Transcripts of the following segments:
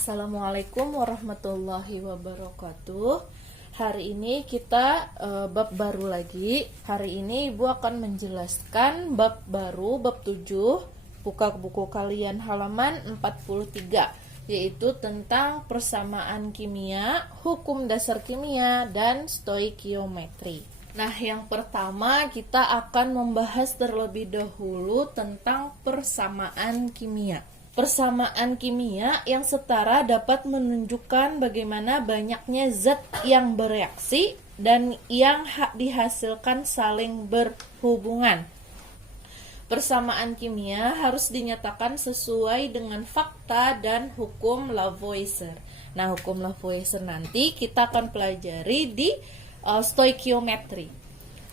Assalamualaikum warahmatullahi wabarakatuh. Hari ini kita bab baru lagi. Hari ini Ibu akan menjelaskan bab baru, bab 7. Buka buku kalian halaman 43, yaitu tentang persamaan kimia, hukum dasar kimia, dan stoikiometri. Nah, yang pertama kita akan membahas terlebih dahulu tentang persamaan kimia. Persamaan kimia yang setara dapat menunjukkan bagaimana banyaknya zat yang bereaksi dan yang dihasilkan saling berhubungan. Persamaan kimia harus dinyatakan sesuai dengan fakta dan hukum Lavoisier. Nah, hukum Lavoisier nanti kita akan pelajari di stoikiometri.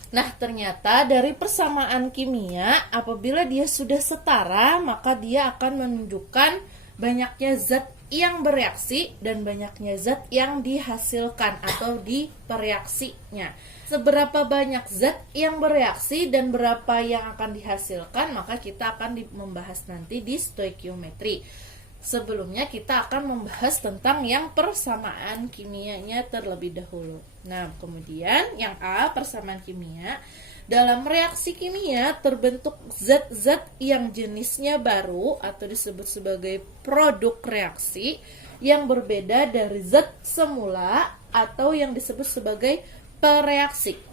Nah, ternyata dari persamaan kimia, apabila dia sudah setara, maka dia akan menunjukkan banyaknya zat yang bereaksi dan banyaknya zat yang dihasilkan atau direaksinya. Seberapa banyak zat yang bereaksi dan berapa yang akan dihasilkan, maka kita akan membahas nanti di stoikiometri. Sebelumnya kita akan membahas tentang yang persamaan kimianya terlebih dahulu. Nah, kemudian yang A, persamaan kimia. Dalam reaksi kimia terbentuk zat-zat yang jenisnya baru atau disebut sebagai produk reaksi yang berbeda dari zat semula atau yang disebut sebagai pereaksi.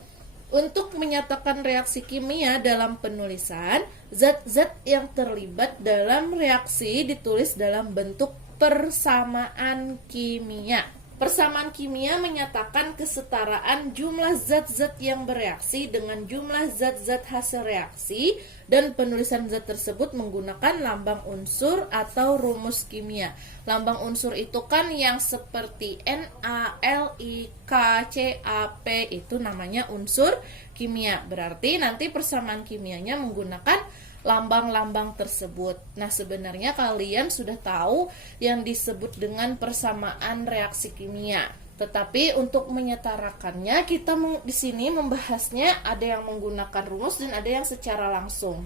Untuk menyatakan reaksi kimia dalam penulisan, zat-zat yang terlibat dalam reaksi ditulis dalam bentuk persamaan kimia. Persamaan kimia menyatakan kesetaraan jumlah zat-zat yang bereaksi dengan jumlah zat-zat hasil reaksi, dan penulisan zat tersebut menggunakan lambang unsur atau rumus kimia. Lambang unsur itu kan yang seperti Na, Li, K, C, A, P, itu namanya unsur kimia. Berarti nanti persamaan kimianya menggunakan lambang-lambang tersebut. Nah, sebenarnya kalian sudah tahu yang disebut dengan persamaan reaksi kimia. Tetapi untuk menyetarakannya, kita di sini membahasnya ada yang menggunakan rumus dan ada yang secara langsung.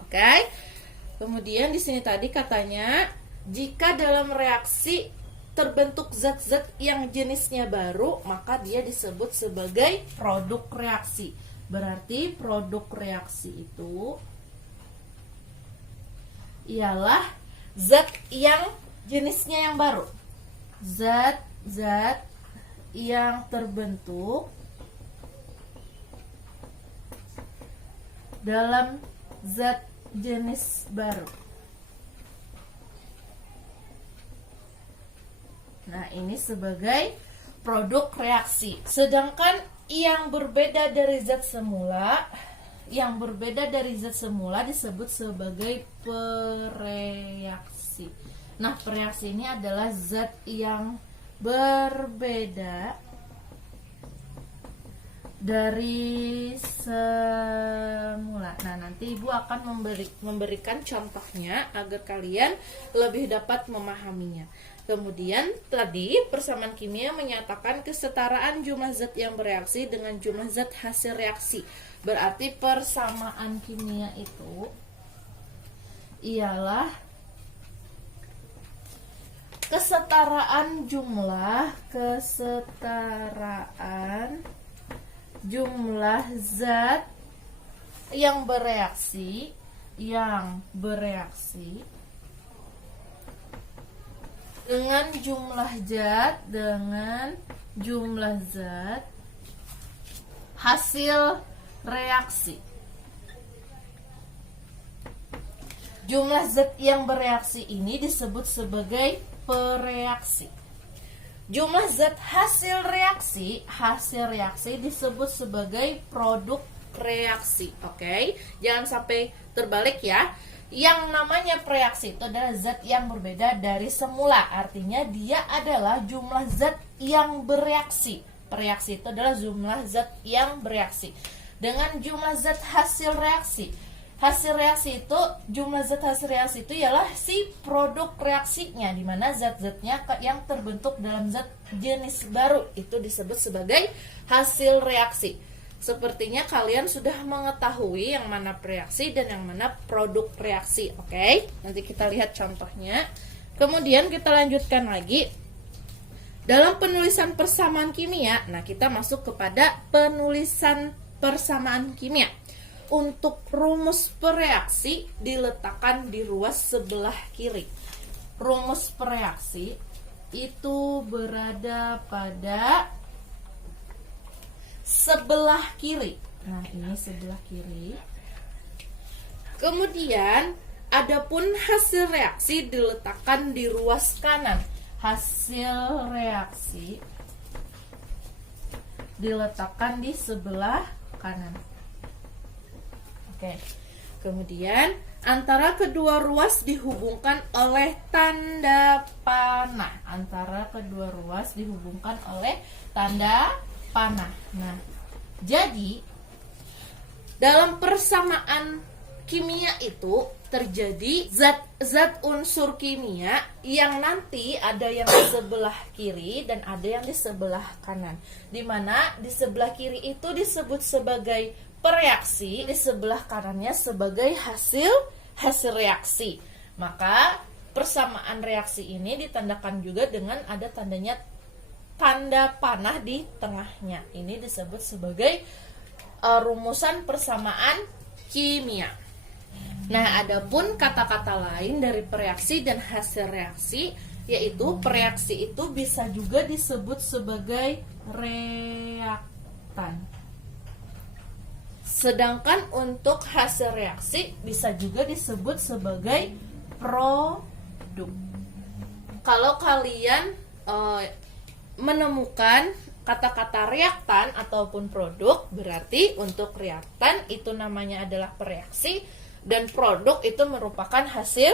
Oke? Kemudian di sini tadi katanya, jika dalam reaksi terbentuk zat-zat yang jenisnya baru, maka dia disebut sebagai produk reaksi. Berarti produk reaksi itu ialah zat yang jenisnya yang baru. Zat-zat yang terbentuk dalam zat jenis baru. Nah, ini sebagai produk reaksi. Sedangkan yang berbeda dari zat semula, disebut sebagai pereaksi. Nah, pereaksi ini adalah zat yang berbeda dari semula. Nah, nanti Ibu akan memberikan contohnya agar kalian lebih dapat memahaminya. Kemudian tadi persamaan kimia menyatakan kesetaraan jumlah zat yang bereaksi dengan jumlah zat hasil reaksi. Berarti persamaan kimia itu ialah kesetaraan jumlah zat yang bereaksi dengan jumlah zat hasil reaksi. Jumlah zat yang bereaksi ini disebut sebagai pereaksi. Jumlah zat hasil reaksi disebut sebagai produk reaksi. Oke? Jangan sampai terbalik ya. Yang namanya reaksi itu adalah zat yang berbeda dari semula. Artinya dia adalah jumlah zat yang bereaksi. Reaksi itu adalah jumlah zat yang bereaksi dengan jumlah zat hasil reaksi. Jumlah zat hasil reaksi itu ialah si produk reaksinya, di mana zat-zatnya yang terbentuk dalam zat jenis baru itu disebut sebagai hasil reaksi. Sepertinya kalian sudah mengetahui yang mana reaksi dan yang mana produk reaksi. Oke, nanti kita lihat contohnya. Kemudian kita lanjutkan lagi. Dalam penulisan persamaan kimia, nah kita masuk kepada penulisan persamaan kimia. Untuk rumus pereaksi diletakkan di ruas sebelah kiri. Rumus pereaksi itu berada pada sebelah kiri. Nah, ini sebelah kiri. Kemudian, adapun hasil reaksi diletakkan di ruas kanan. Hasil reaksi diletakkan di sebelah kanan. Oke. Kemudian antara kedua ruas dihubungkan oleh tanda panah. Antara kedua ruas dihubungkan oleh tanda panah. Nah, jadi dalam persamaan kimia itu terjadi zat-zat unsur kimia yang nanti ada yang di sebelah kiri dan ada yang di sebelah kanan. Dimana di sebelah kiri itu disebut sebagai pereaksi, di sebelah kanannya sebagai hasil reaksi. Maka persamaan reaksi ini ditandakan juga dengan ada tanda panah di tengahnya. Ini disebut sebagai rumusan persamaan kimia. Nah, adapun kata-kata lain dari pereaksi dan hasil reaksi, yaitu pereaksi itu bisa juga disebut sebagai reaktan. Sedangkan untuk hasil reaksi bisa juga disebut sebagai produk. Kalau kalian menemukan kata-kata reaktan ataupun produk, berarti untuk reaktan itu namanya adalah pereaksi dan produk itu merupakan hasil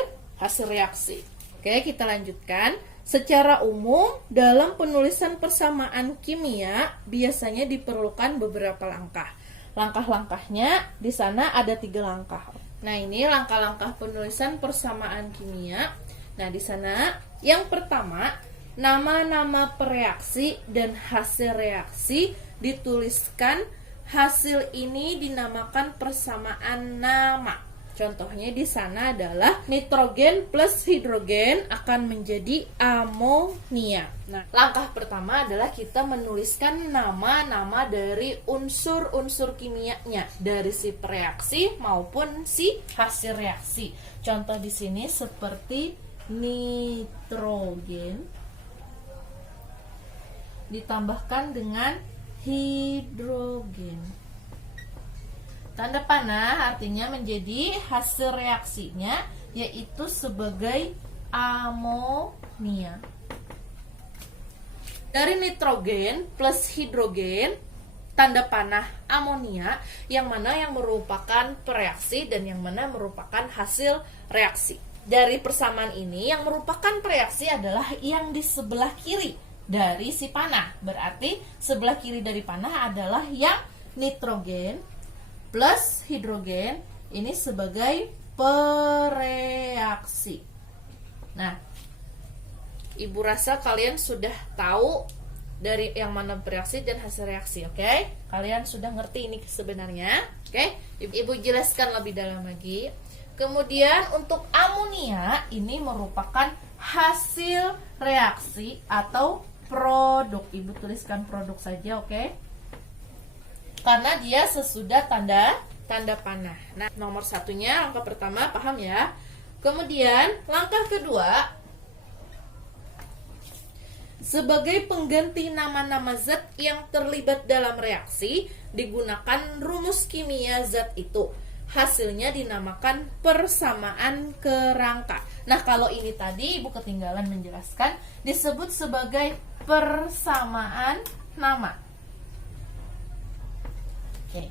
reaksi. Oke, kita lanjutkan. Secara umum dalam penulisan persamaan kimia biasanya diperlukan beberapa langkah. Langkah-langkahnya di sana ada 3 langkah. Nah, ini langkah-langkah penulisan persamaan kimia. Nah, di sana yang pertama, nama-nama pereaksi dan hasil reaksi dituliskan. Hasil ini dinamakan persamaan nama. Contohnya di sana adalah nitrogen plus hidrogen akan menjadi amonia. Nah, langkah pertama adalah kita menuliskan nama-nama dari unsur-unsur kimianya dari si pereaksi maupun si hasil reaksi. Contoh di sini seperti nitrogen ditambahkan dengan hidrogen. Tanda panah artinya menjadi hasil reaksinya, yaitu sebagai amonia. Dari nitrogen plus hidrogen, tanda panah amonia, yang mana yang merupakan pereaksi dan yang mana merupakan hasil reaksi. Dari persamaan ini, yang merupakan pereaksi adalah yang di sebelah kiri dari si panah. Berarti sebelah kiri dari panah adalah yang nitrogen plus hidrogen, ini sebagai pereaksi. Nah, Ibu rasa kalian sudah tahu dari yang mana bereaksi dan hasil reaksi, oke? Kalian sudah ngerti ini sebenarnya, oke? Ibu jelaskan lebih dalam lagi. Kemudian untuk amonia ini merupakan hasil reaksi atau produk. Ibu tuliskan produk saja, oke? Karena dia sesudah tanda panah. Nah, nomor satunya, langkah pertama, paham ya? Kemudian, langkah kedua, sebagai pengganti nama-nama zat yang terlibat dalam reaksi, digunakan rumus kimia zat itu. Hasilnya dinamakan persamaan kerangka. Nah, kalau ini tadi Ibu ketinggalan menjelaskan, disebut sebagai persamaan nama. Oke.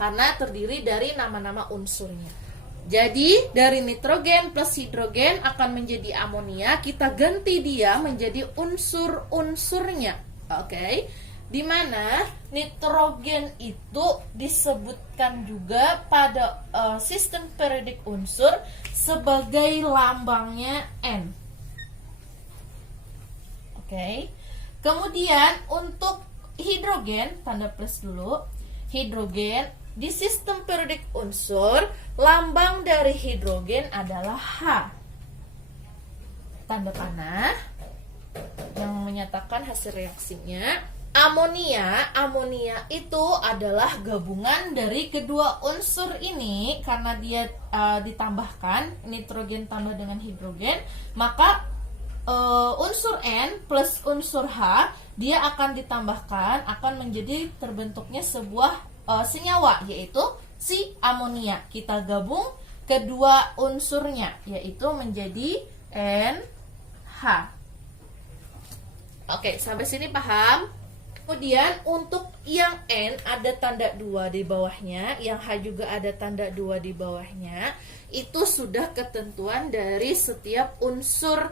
Karena terdiri dari nama-nama unsurnya. Jadi dari nitrogen plus hidrogen akan menjadi amonia, kita ganti dia menjadi unsur-unsurnya. Oke. Dimana nitrogen itu disebutkan juga pada sistem periodik unsur sebagai lambangnya N. Oke. Kemudian untuk hidrogen, tanda plus dulu. Hidrogen di sistem periodik unsur, lambang dari hidrogen adalah H. tanda panah yang menyatakan hasil reaksinya. Amonia itu adalah gabungan dari kedua unsur ini. Karena dia ditambahkan nitrogen tambah dengan hidrogen, maka unsur N plus unsur H dia akan ditambahkan, akan menjadi terbentuknya sebuah senyawa, yaitu si amonia. Kita gabung kedua unsurnya, yaitu menjadi NH. Oke, sampai sini paham? Kemudian untuk yang N ada tanda 2 di bawahnya, yang H juga ada tanda 2 di bawahnya. Itu sudah ketentuan dari setiap unsur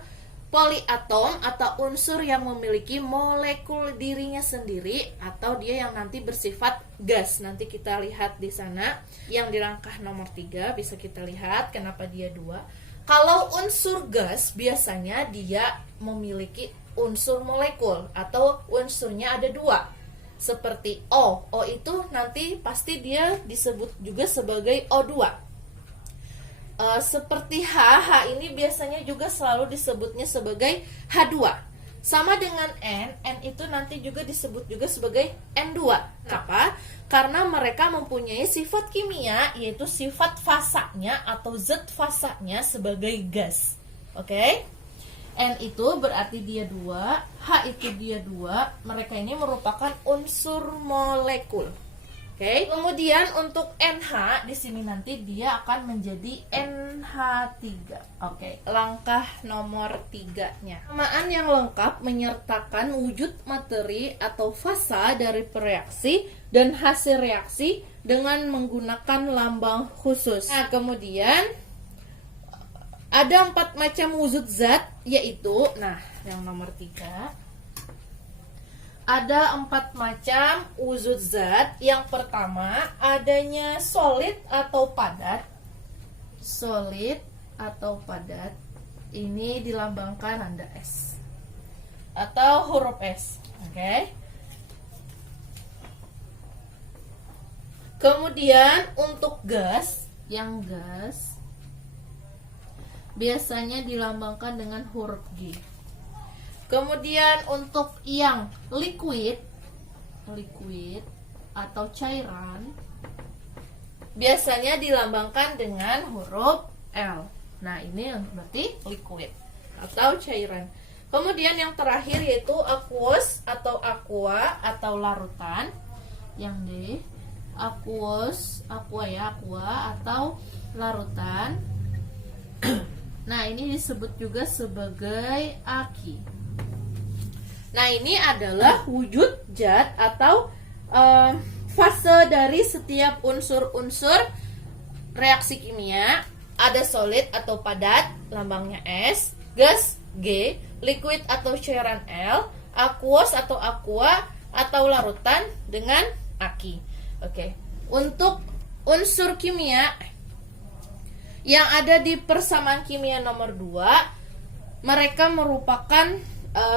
poliatom atau unsur yang memiliki molekul dirinya sendiri, atau dia yang nanti bersifat gas. Nanti kita lihat di sana yang di langkah nomor 3 bisa kita lihat kenapa dia 2. Kalau unsur gas biasanya dia memiliki unsur molekul atau unsurnya ada 2. Seperti O itu nanti pasti dia disebut juga sebagai O2. Seperti H ini biasanya juga selalu disebutnya sebagai H2. Sama dengan N itu nanti juga disebut juga sebagai N2. Kenapa? Karena mereka mempunyai sifat kimia, yaitu sifat fasanya atau zat fasanya sebagai gas. Oke? N itu berarti dia 2, H itu dia 2. Mereka ini merupakan unsur molekul. Oke, kemudian untuk NH di sini nanti dia akan menjadi NH3. Oke, langkah nomor 3-nya. Penamaan yang lengkap menyertakan wujud materi atau fasa dari reaksi dan hasil reaksi dengan menggunakan lambang khusus. Nah, kemudian ada 4 macam wujud zat, yaitu, yang nomor 3. Ada 4 macam wujud zat. Yang pertama, adanya solid atau padat. Solid atau padat. Ini dilambangkan tanda S atau huruf S. Oke. Kemudian untuk gas, yang gas biasanya dilambangkan dengan huruf G. Kemudian untuk yang liquid atau cairan biasanya dilambangkan dengan huruf L. Nah, ini berarti liquid atau cairan. Kemudian yang terakhir yaitu aqueous atau aqua atau larutan. Yang D, aqueous, aqua atau larutan. Nah, ini disebut juga sebagai aki. Nah, ini adalah wujud zat atau fase dari setiap unsur-unsur reaksi kimia. Ada solid atau padat, lambangnya S, gas G, liquid atau cairan L, aqueous atau aqua atau larutan dengan aki. Oke. Untuk unsur kimia yang ada di persamaan kimia nomor 2, mereka merupakan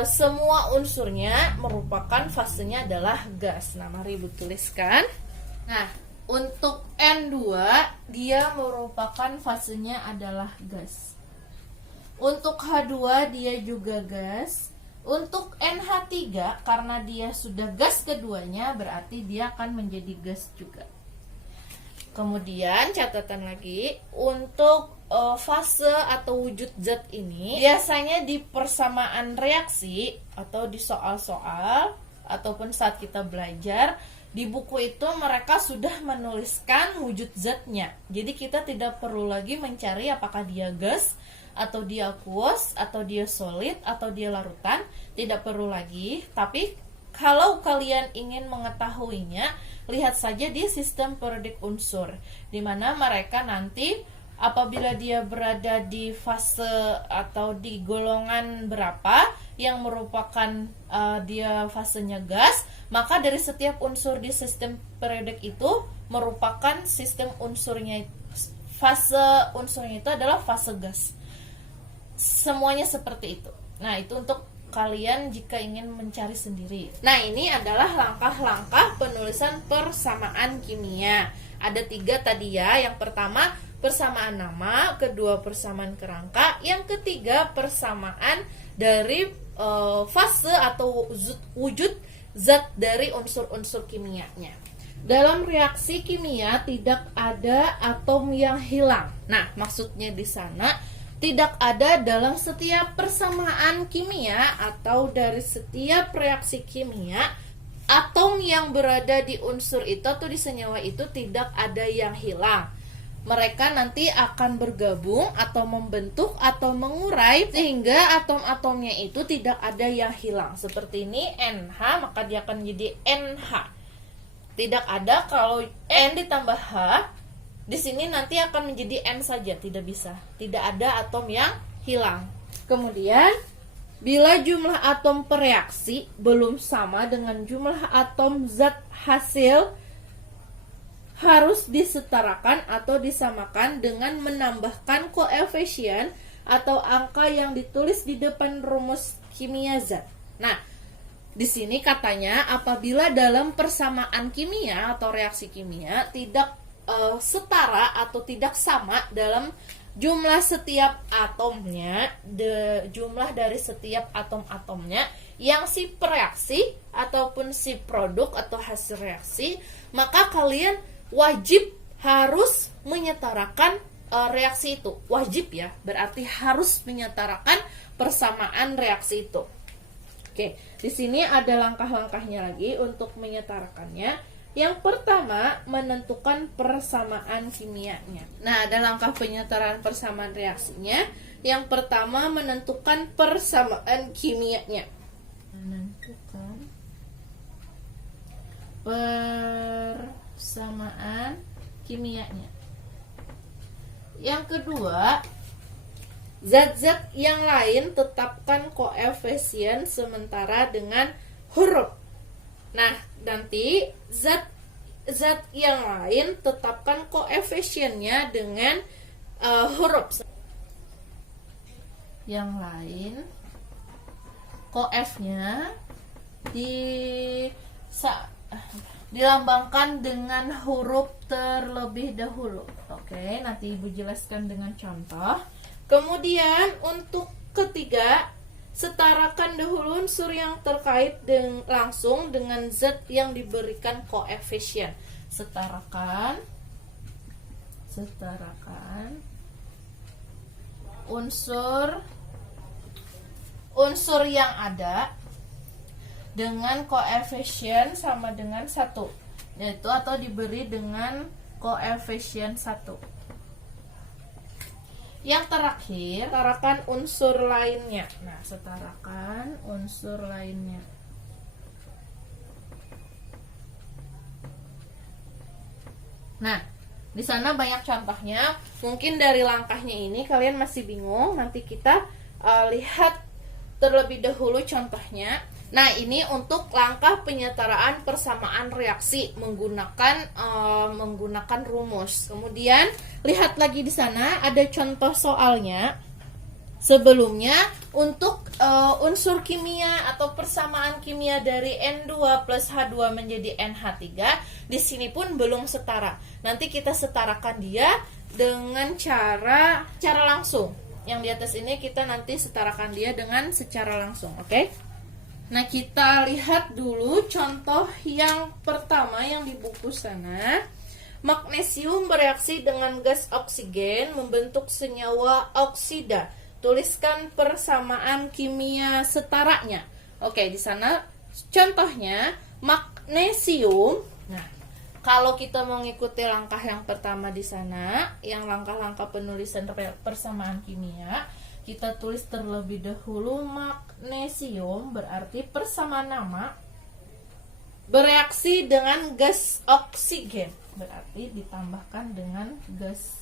semua unsurnya merupakan fasenya adalah gas. Nah, mari Ibu tuliskan. Nah, untuk N2 dia merupakan fasenya adalah gas. Untuk H2 dia juga gas. Untuk NH3 karena dia sudah gas keduanya berarti dia akan menjadi gas juga. Kemudian catatan lagi untuk fase atau wujud zat ini biasanya di persamaan reaksi atau di soal-soal ataupun saat kita belajar di buku itu mereka sudah menuliskan wujud zatnya. Jadi kita tidak perlu lagi mencari apakah dia gas atau dia aqueous atau dia solid atau dia larutan, tidak perlu lagi. Tapi kalau kalian ingin mengetahuinya, lihat saja di sistem periodik unsur, di mana mereka nanti apabila dia berada di fase atau di golongan berapa yang merupakan dia fasenya gas, maka dari setiap unsur di sistem periodik itu merupakan sistem unsurnya, fase unsurnya itu adalah fase gas. Semuanya seperti itu. Nah, itu untuk kalian jika ingin mencari sendiri. Nah, ini adalah langkah-langkah penulisan persamaan kimia. Ada 3 tadi ya. Yang pertama, persamaan nama, kedua persamaan kerangka, yang ketiga persamaan dari fase atau wujud zat dari unsur-unsur kimianya. Dalam reaksi kimia tidak ada atom yang hilang. Nah, maksudnya di sana tidak ada dalam setiap persamaan kimia atau dari setiap reaksi kimia, atom yang berada di unsur itu atau di senyawa itu tidak ada yang hilang. Mereka nanti akan bergabung atau membentuk atau mengurai sehingga atom-atomnya itu tidak ada yang hilang. Seperti ini NH, maka dia akan menjadi NH. Tidak ada kalau N ditambah H, di sini nanti akan menjadi N saja, tidak bisa. Tidak ada atom yang hilang. Kemudian bila jumlah atom pereaksi belum sama dengan jumlah atom zat hasil, harus disetarakan atau disamakan dengan menambahkan koefisien atau angka yang ditulis di depan rumus kimia zat. Nah, di sini katanya apabila dalam persamaan kimia atau reaksi kimia tidak setara atau tidak sama dalam jumlah setiap atomnya, jumlah dari setiap atom-atomnya yang si pereaksi ataupun si produk atau hasil reaksi, maka kalian wajib harus menyetarakan reaksi itu. Wajib ya, berarti harus menyetarakan persamaan reaksi itu. Oke, di sini ada langkah-langkahnya lagi untuk menyetarakannya. Yang pertama, menentukan persamaan kimianya. Nah, ada langkah penyetaraan persamaan reaksinya. Yang pertama, menentukan persamaan kimianya. Menentukan persamaan kimianya. Yang kedua, zat-zat yang lain tetapkan koefisien sementara dengan huruf. Nah, nanti zat yang lain tetapkan koefisiennya dengan huruf. Yang lain koefnya dilambangkan dengan huruf terlebih dahulu. Oke, nanti Ibu jelaskan dengan contoh. Kemudian untuk ketiga, setarakan dahulu unsur yang terkait langsung dengan zat yang diberikan koefisien. Setarakan unsur yang ada dengan koefisien sama dengan 1, yaitu atau diberi dengan koefisien 1. Yang terakhir, setarakan unsur lainnya. Nah, setarakan unsur lainnya. Nah, di sana banyak contohnya. Mungkin dari langkahnya ini kalian masih bingung. Nanti kita lihat terlebih dahulu contohnya. Nah, ini untuk langkah penyetaraan persamaan reaksi menggunakan rumus. Kemudian lihat lagi di sana ada contoh soalnya. Sebelumnya untuk unsur kimia atau persamaan kimia dari N2 plus H2 menjadi NH3, di sini pun belum setara. Nanti kita setarakan dia dengan cara langsung. Yang di atas ini kita nanti setarakan dia dengan secara langsung, oke? Nah, kita lihat dulu contoh yang pertama yang di buku sana. Magnesium bereaksi dengan gas oksigen membentuk senyawa oksida. Tuliskan persamaan kimia setaranya. Oke, di sana contohnya magnesium. Nah, kalau kita mengikuti langkah yang pertama di sana, yang langkah-langkah penulisan persamaan kimia, kita tulis terlebih dahulu magnesium, berarti persamaan nama bereaksi dengan gas oksigen, berarti ditambahkan dengan gas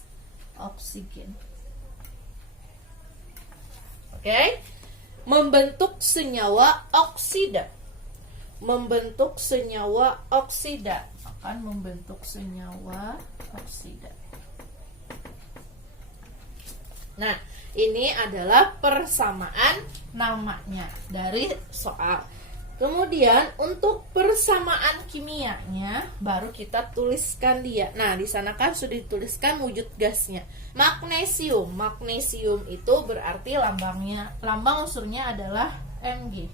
oksigen. Oke, membentuk senyawa oksida. Membentuk senyawa oksida akan membentuk senyawa oksida. Nah, ini adalah persamaan namanya dari soal. Kemudian untuk persamaan kimianya baru kita tuliskan dia. Nah, di sana kan sudah dituliskan wujud gasnya. Magnesium. Magnesium itu berarti lambang unsurnya adalah Mg.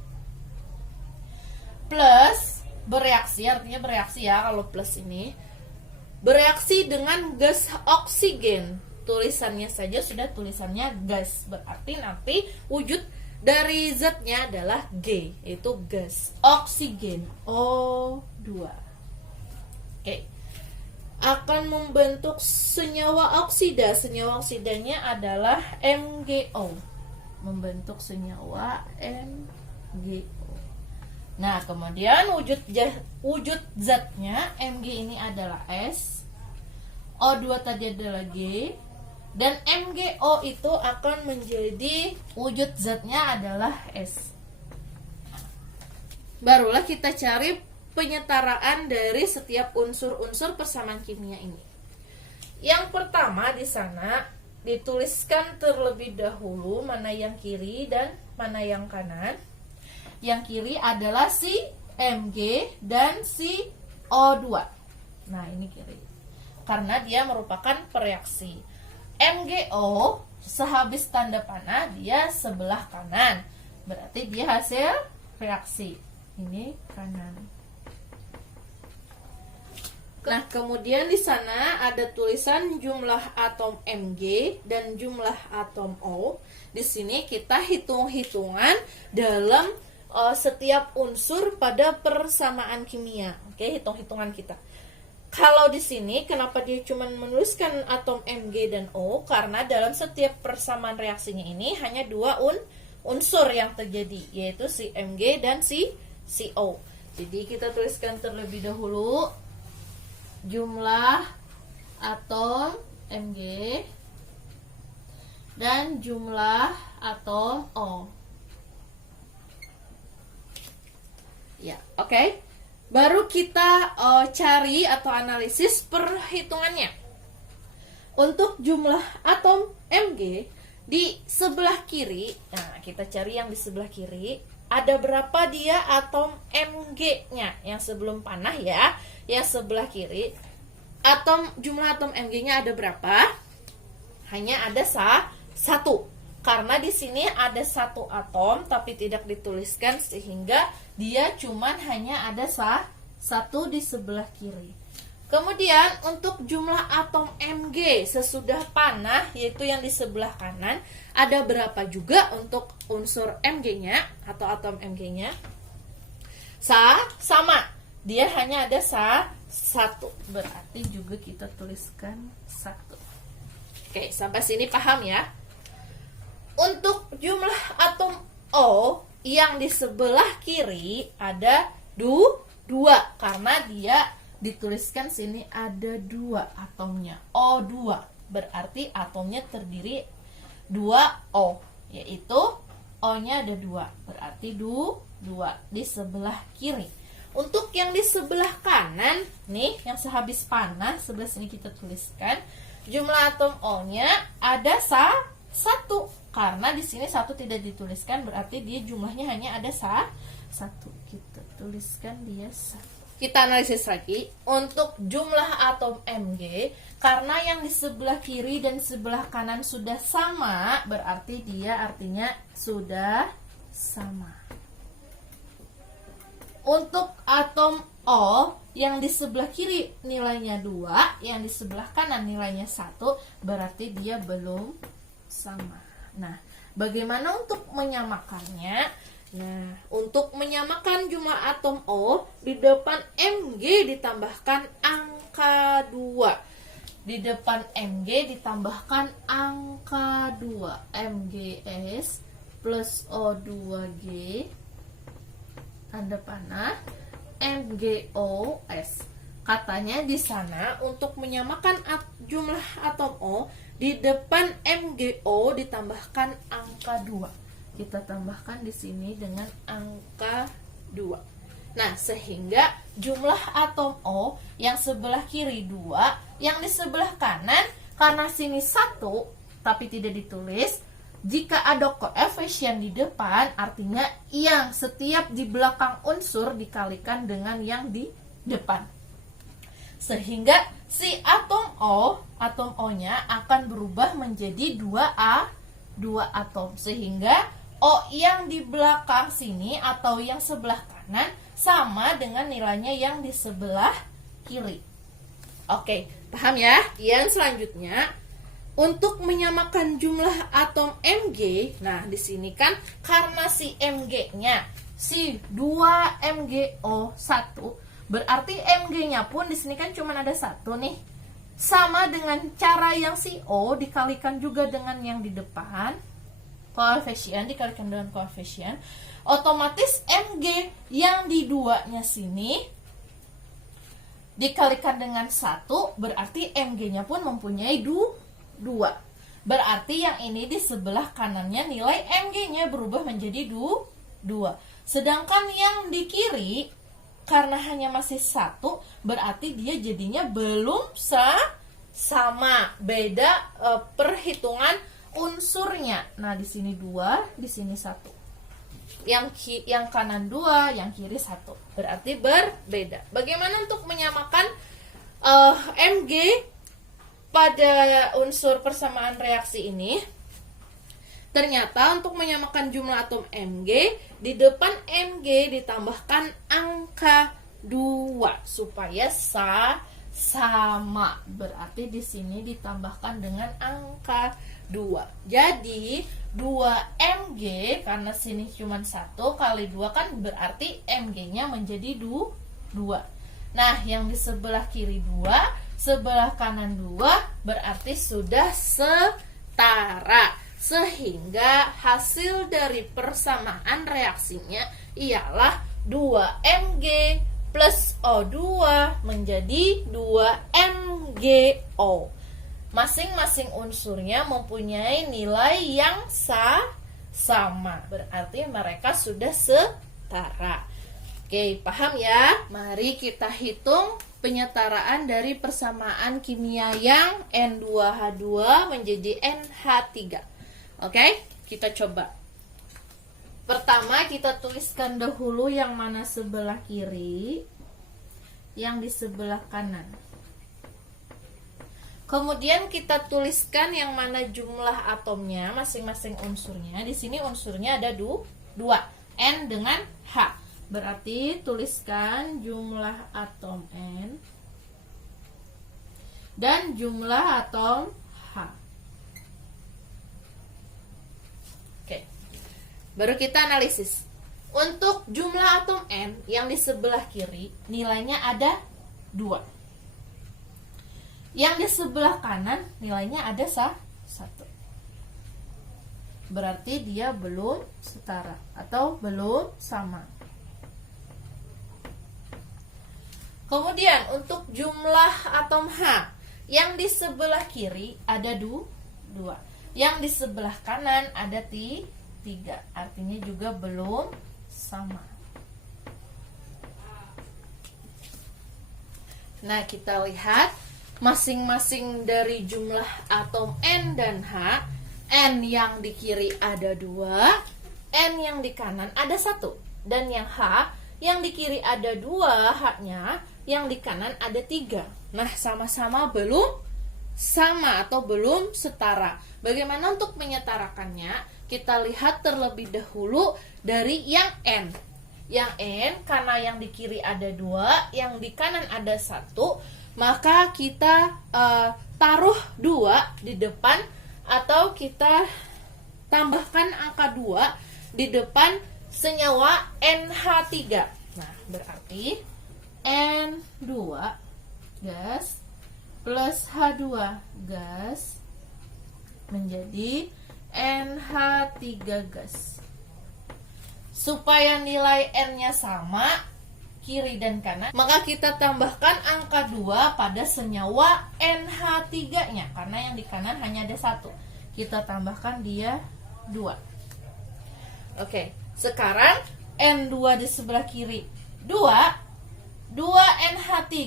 Plus bereaksi, artinya bereaksi ya kalau plus ini. Bereaksi dengan gas oksigen. Tulisannya saja sudah tulisannya gas. Berarti nanti wujud dari zatnya adalah G, yaitu gas oksigen O2. Oke. Akan membentuk senyawa oksida. Senyawa oksidanya adalah MgO. Membentuk senyawa MgO. Nah, kemudian wujud zatnya Mg ini adalah S. O2 tadi adalah G. Dan MgO itu akan menjadi wujud zatnya adalah S. Barulah kita cari penyetaraan dari setiap unsur-unsur persamaan kimia ini. Yang pertama di sana dituliskan terlebih dahulu mana yang kiri dan mana yang kanan. Yang kiri adalah si Mg dan si O2. Nah, ini kiri. Karena dia merupakan pereaksi. MgO sehabis tanda panah dia sebelah kanan. Berarti dia hasil reaksi. Ini kanan. Nah, kemudian di sana ada tulisan jumlah atom Mg dan jumlah atom O. Di sini kita hitung-hitungan dalam setiap unsur pada persamaan kimia. Oke, hitung-hitungan kita. Kalau di sini kenapa dia cuma menuliskan atom Mg dan O? Karena dalam setiap persamaan reaksinya ini hanya dua unsur yang terjadi, yaitu si Mg dan si O. Jadi kita tuliskan terlebih dahulu jumlah atom Mg dan jumlah atom O. Ya, oke. Baru kita cari atau analisis perhitungannya. Untuk jumlah atom Mg di sebelah kiri, nah kita cari yang di sebelah kiri, ada berapa dia atom Mg-nya yang sebelum panah ya, yang sebelah kiri. Jumlah atom Mg-nya ada berapa? Hanya ada satu. Karena di sini ada satu atom tapi tidak dituliskan sehingga dia cuman hanya ada satu di sebelah kiri. Kemudian untuk jumlah atom Mg sesudah panah yaitu yang di sebelah kanan ada berapa juga untuk unsur Mg-nya atau atom Mg-nya? Sama. Dia hanya ada satu. Berarti juga kita tuliskan satu. Oke, sampai sini paham ya? Untuk jumlah atom O yang di sebelah kiri ada dua karena dia dituliskan sini ada dua atomnya O2. Berarti atomnya terdiri 2 O, yaitu O-nya ada 2. Berarti 2 di sebelah kiri. Untuk yang di sebelah kanan nih, yang sehabis panah sebelah sini kita tuliskan jumlah atom O-nya ada 1. Karena di sini 1 tidak dituliskan, berarti dia jumlahnya hanya ada 1. Kita tuliskan dia 1. Kita analisis lagi. Untuk jumlah atom Mg, karena yang di sebelah kiri dan sebelah kanan sudah sama, berarti dia artinya sudah sama. Untuk atom O yang di sebelah kiri nilainya 2, yang di sebelah kanan nilainya 1, berarti dia belum sama. Nah, bagaimana untuk menyamakannya? Nah, untuk menyamakan jumlah atom O, di depan Mg ditambahkan angka 2. Di depan Mg ditambahkan angka 2. Mgs plus O2G tanda panah MgOs. Katanya di sana untuk menyamakan jumlah atom O, di depan MgO ditambahkan angka 2. Kita tambahkan di sini dengan angka 2. Nah, sehingga jumlah atom O yang sebelah kiri 2, yang di sebelah kanan karena sini 1 tapi tidak ditulis, jika ada koefisien di depan, artinya yang setiap di belakang unsur dikalikan dengan yang di depan. Sehingga si atom O-nya akan berubah menjadi 2A, 2 atom. Sehingga O yang di belakang sini atau yang sebelah kanan sama dengan nilainya yang di sebelah kiri. Oke, paham ya? Yang selanjutnya, untuk menyamakan jumlah atom Mg, nah di sini kan karena si Mg-nya si 2MgO1, berarti Mg-nya pun di sini kan cuma ada satu nih. Sama dengan cara yang si O dikalikan juga dengan yang di depan, koefisien dikalikan dengan koefisien, otomatis Mg yang di 2-nya sini dikalikan dengan 1, berarti Mg-nya pun mempunyai 2. Berarti yang ini di sebelah kanannya nilai Mg-nya berubah menjadi 2. Sedangkan yang di kiri karena hanya masih 1, berarti dia jadinya belum sama. Beda perhitungan unsurnya. Nah, di sini 2, di sini 1. Yang kanan 2, yang kiri 1. Berarti berbeda. Bagaimana untuk menyamakan Mg pada unsur persamaan reaksi ini? Ternyata untuk menyamakan jumlah atom Mg, di depan Mg ditambahkan angka 2 supaya sama. Berarti di sini ditambahkan dengan angka 2. Jadi 2Mg, karena sini cuma 1 kali 2 kan berarti Mg-nya menjadi 2. Nah, yang di sebelah kiri 2, sebelah kanan 2, berarti sudah setara. Sehingga hasil dari persamaan reaksinya ialah 2Mg plus O2 menjadi 2MgO. Masing-masing unsurnya mempunyai nilai yang sama. Berarti mereka sudah setara. Oke, paham ya? Mari kita hitung penyetaraan dari persamaan kimia yang N2H2 menjadi NH3. Oke, kita coba. Pertama kita tuliskan dahulu yang mana sebelah kiri, yang di sebelah kanan. Kemudian kita tuliskan yang mana jumlah atomnya, masing-masing unsurnya. Di sini unsurnya ada 2, N dengan H. Berarti tuliskan jumlah atom N dan jumlah atom H. Oke. Baru kita analisis. Untuk jumlah atom N yang di sebelah kiri, nilainya ada 2. Yang di sebelah kanan nilainya ada 1. Berarti dia belum setara atau belum sama. Kemudian untuk jumlah atom H yang di sebelah kiri ada 2. Yang di sebelah kanan ada 3. Artinya juga belum sama. Nah, kita lihat masing-masing dari jumlah atom N dan H. N yang di kiri ada 2, N yang di kanan ada 1. Dan yang H yang di kiri ada 2 H-nya, yang di kanan ada 3. Nah, sama-sama belum sama atau belum setara. Bagaimana untuk menyetarakannya? Kita lihat terlebih dahulu dari yang N. Yang N karena yang di kiri ada 2, yang di kanan ada 1, maka kita taruh 2 di depan atau kita tambahkan angka 2 di depan senyawa NH3. Nah, berarti N2 gas plus H2 gas menjadi NH3 gas. Supaya nilai N-nya sama kiri dan kanan, maka kita tambahkan angka 2 pada senyawa NH3-nya karena yang di kanan hanya ada 1. Kita tambahkan dia 2. Oke, sekarang N2 di sebelah kiri 2 NH3,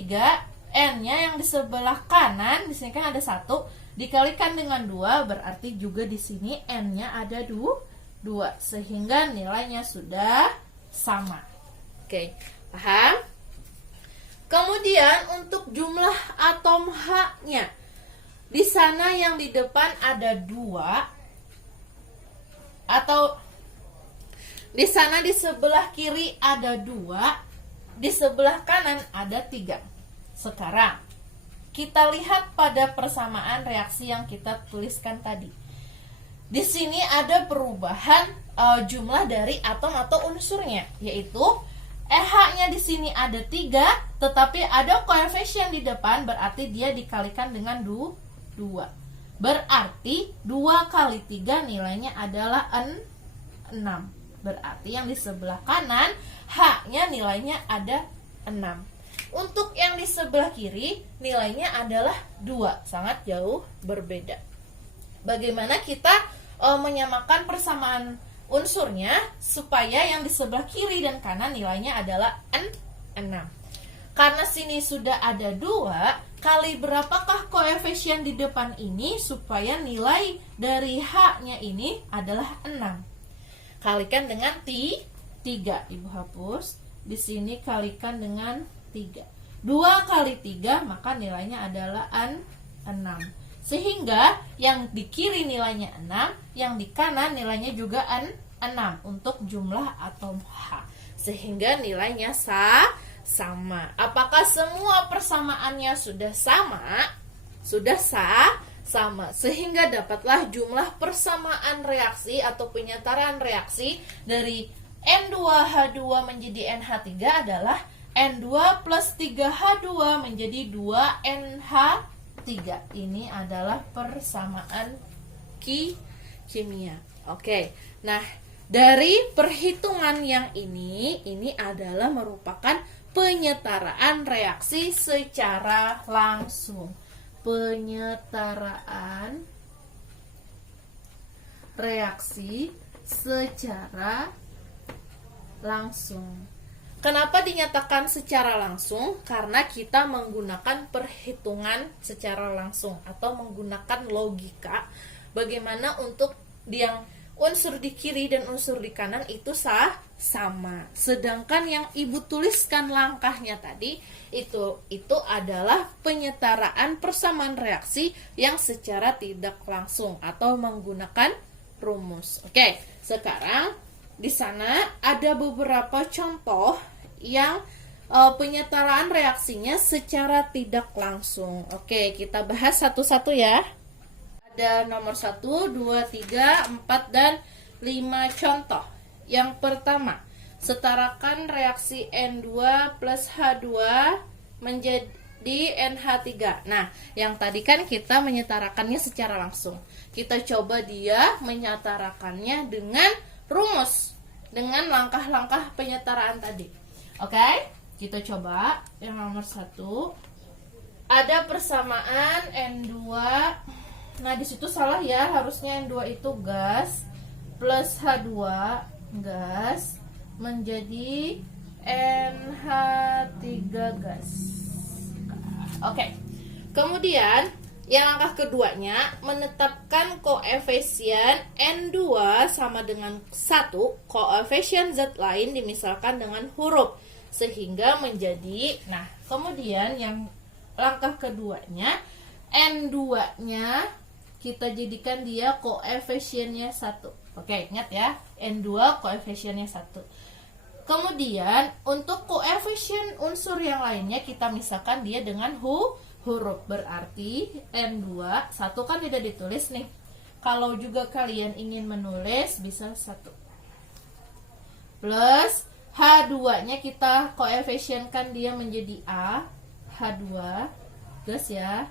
N-nya yang di sebelah kanan di sini kan ada 1, dikalikan dengan 2 berarti juga di sini N-nya ada 2, sehingga nilainya sudah sama. Oke, paham? Kemudian untuk jumlah atom H-nya, di sana yang di depan ada 2, atau di sana di sebelah kiri ada 2, di sebelah kanan ada 3. Sekarang kita lihat pada persamaan reaksi yang kita tuliskan tadi. Di sini ada perubahan jumlah dari atom atau unsurnya, yaitu H-nya di sini ada 3, tetapi ada koefisien di depan, berarti dia dikalikan dengan 2. Berarti 2 kali 3 nilainya adalah 6. Berarti yang di sebelah kanan H-nya nilainya ada 6. Untuk yang di sebelah kiri nilainya adalah 2, sangat jauh berbeda. Bagaimana kita menyamakan persamaan unsurnya supaya yang di sebelah kiri dan kanan nilainya adalah 6. Karena sini sudah ada 2, kali berapakah koefisien di depan ini supaya nilai dari H-nya ini adalah 6? Kalikan dengan 3. Ibu hapus. Di sini kalikan dengan 3. 2 kali 3 maka nilainya adalah 6. Sehingga yang di kiri nilainya 6, yang di kanan nilainya juga 6 untuk jumlah atom H. Sehingga nilainya sama. Apakah semua persamaannya sudah sama? Sudah sama. Sehingga dapatlah jumlah persamaan reaksi atau penyetaraan reaksi dari N2H2 menjadi NH3 adalah N2 plus 3H2 menjadi 2NH3. Ini adalah persamaan kimia. Oke. Nah, dari perhitungan yang ini adalah merupakan penyetaraan reaksi secara langsung. Penyetaraan reaksi secara langsung. Kenapa dinyatakan secara langsung? Karena kita menggunakan perhitungan secara langsung atau menggunakan logika. Bagaimana untuk yang unsur di kiri dan unsur di kanan itu sama. Sedangkan yang ibu tuliskan langkahnya tadi itu adalah penyetaraan persamaan reaksi yang secara tidak langsung atau menggunakan rumus. Oke, sekarang di sana ada beberapa contoh yang penyetaraan reaksinya secara tidak langsung. Oke, kita bahas satu-satu ya. Ada nomor 1, 2, 3, 4, dan 5 contoh. Yang pertama, setarakan reaksi N2 plus H2 menjadi NH3. Nah, yang tadi kan kita menyetarakannya secara langsung. Kita coba dia menyetarakannya dengan rumus, dengan langkah-langkah penyetaraan tadi. Oke, kita coba yang nomor 1. Ada persamaan N2. Nah, di situ salah ya, harusnya N2 itu gas plus H2 gas menjadi NH3 gas. Oke. Kemudian yang langkah keduanya menetapkan koefisien N2 sama dengan 1, koefisien Z lain dimisalkan dengan huruf sehingga menjadi, nah kemudian yang langkah keduanya N2-nya kita jadikan dia koefisiennya 1. Oke, ingat ya, N2 koefisiennya 1. Kemudian untuk koefisien unsur yang lainnya kita misalkan dia dengan huruf, berarti N2 1 kan tidak ditulis nih. Kalau juga kalian ingin menulis bisa 1 plus H2-nya kita koefisienkan dia menjadi A, H2 gas ya.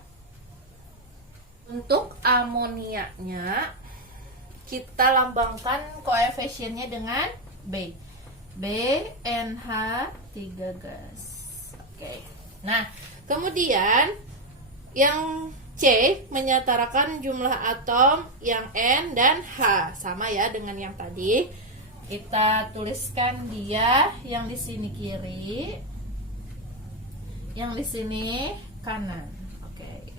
Untuk amoniaknya kita lambangkan koefisiennya dengan B, NH3 gas. Oke. Nah, kemudian yang C menyetarakan jumlah atom yang N dan H, sama ya dengan yang tadi. Kita tuliskan dia yang di sini kiri, yang di sini kanan. Oke.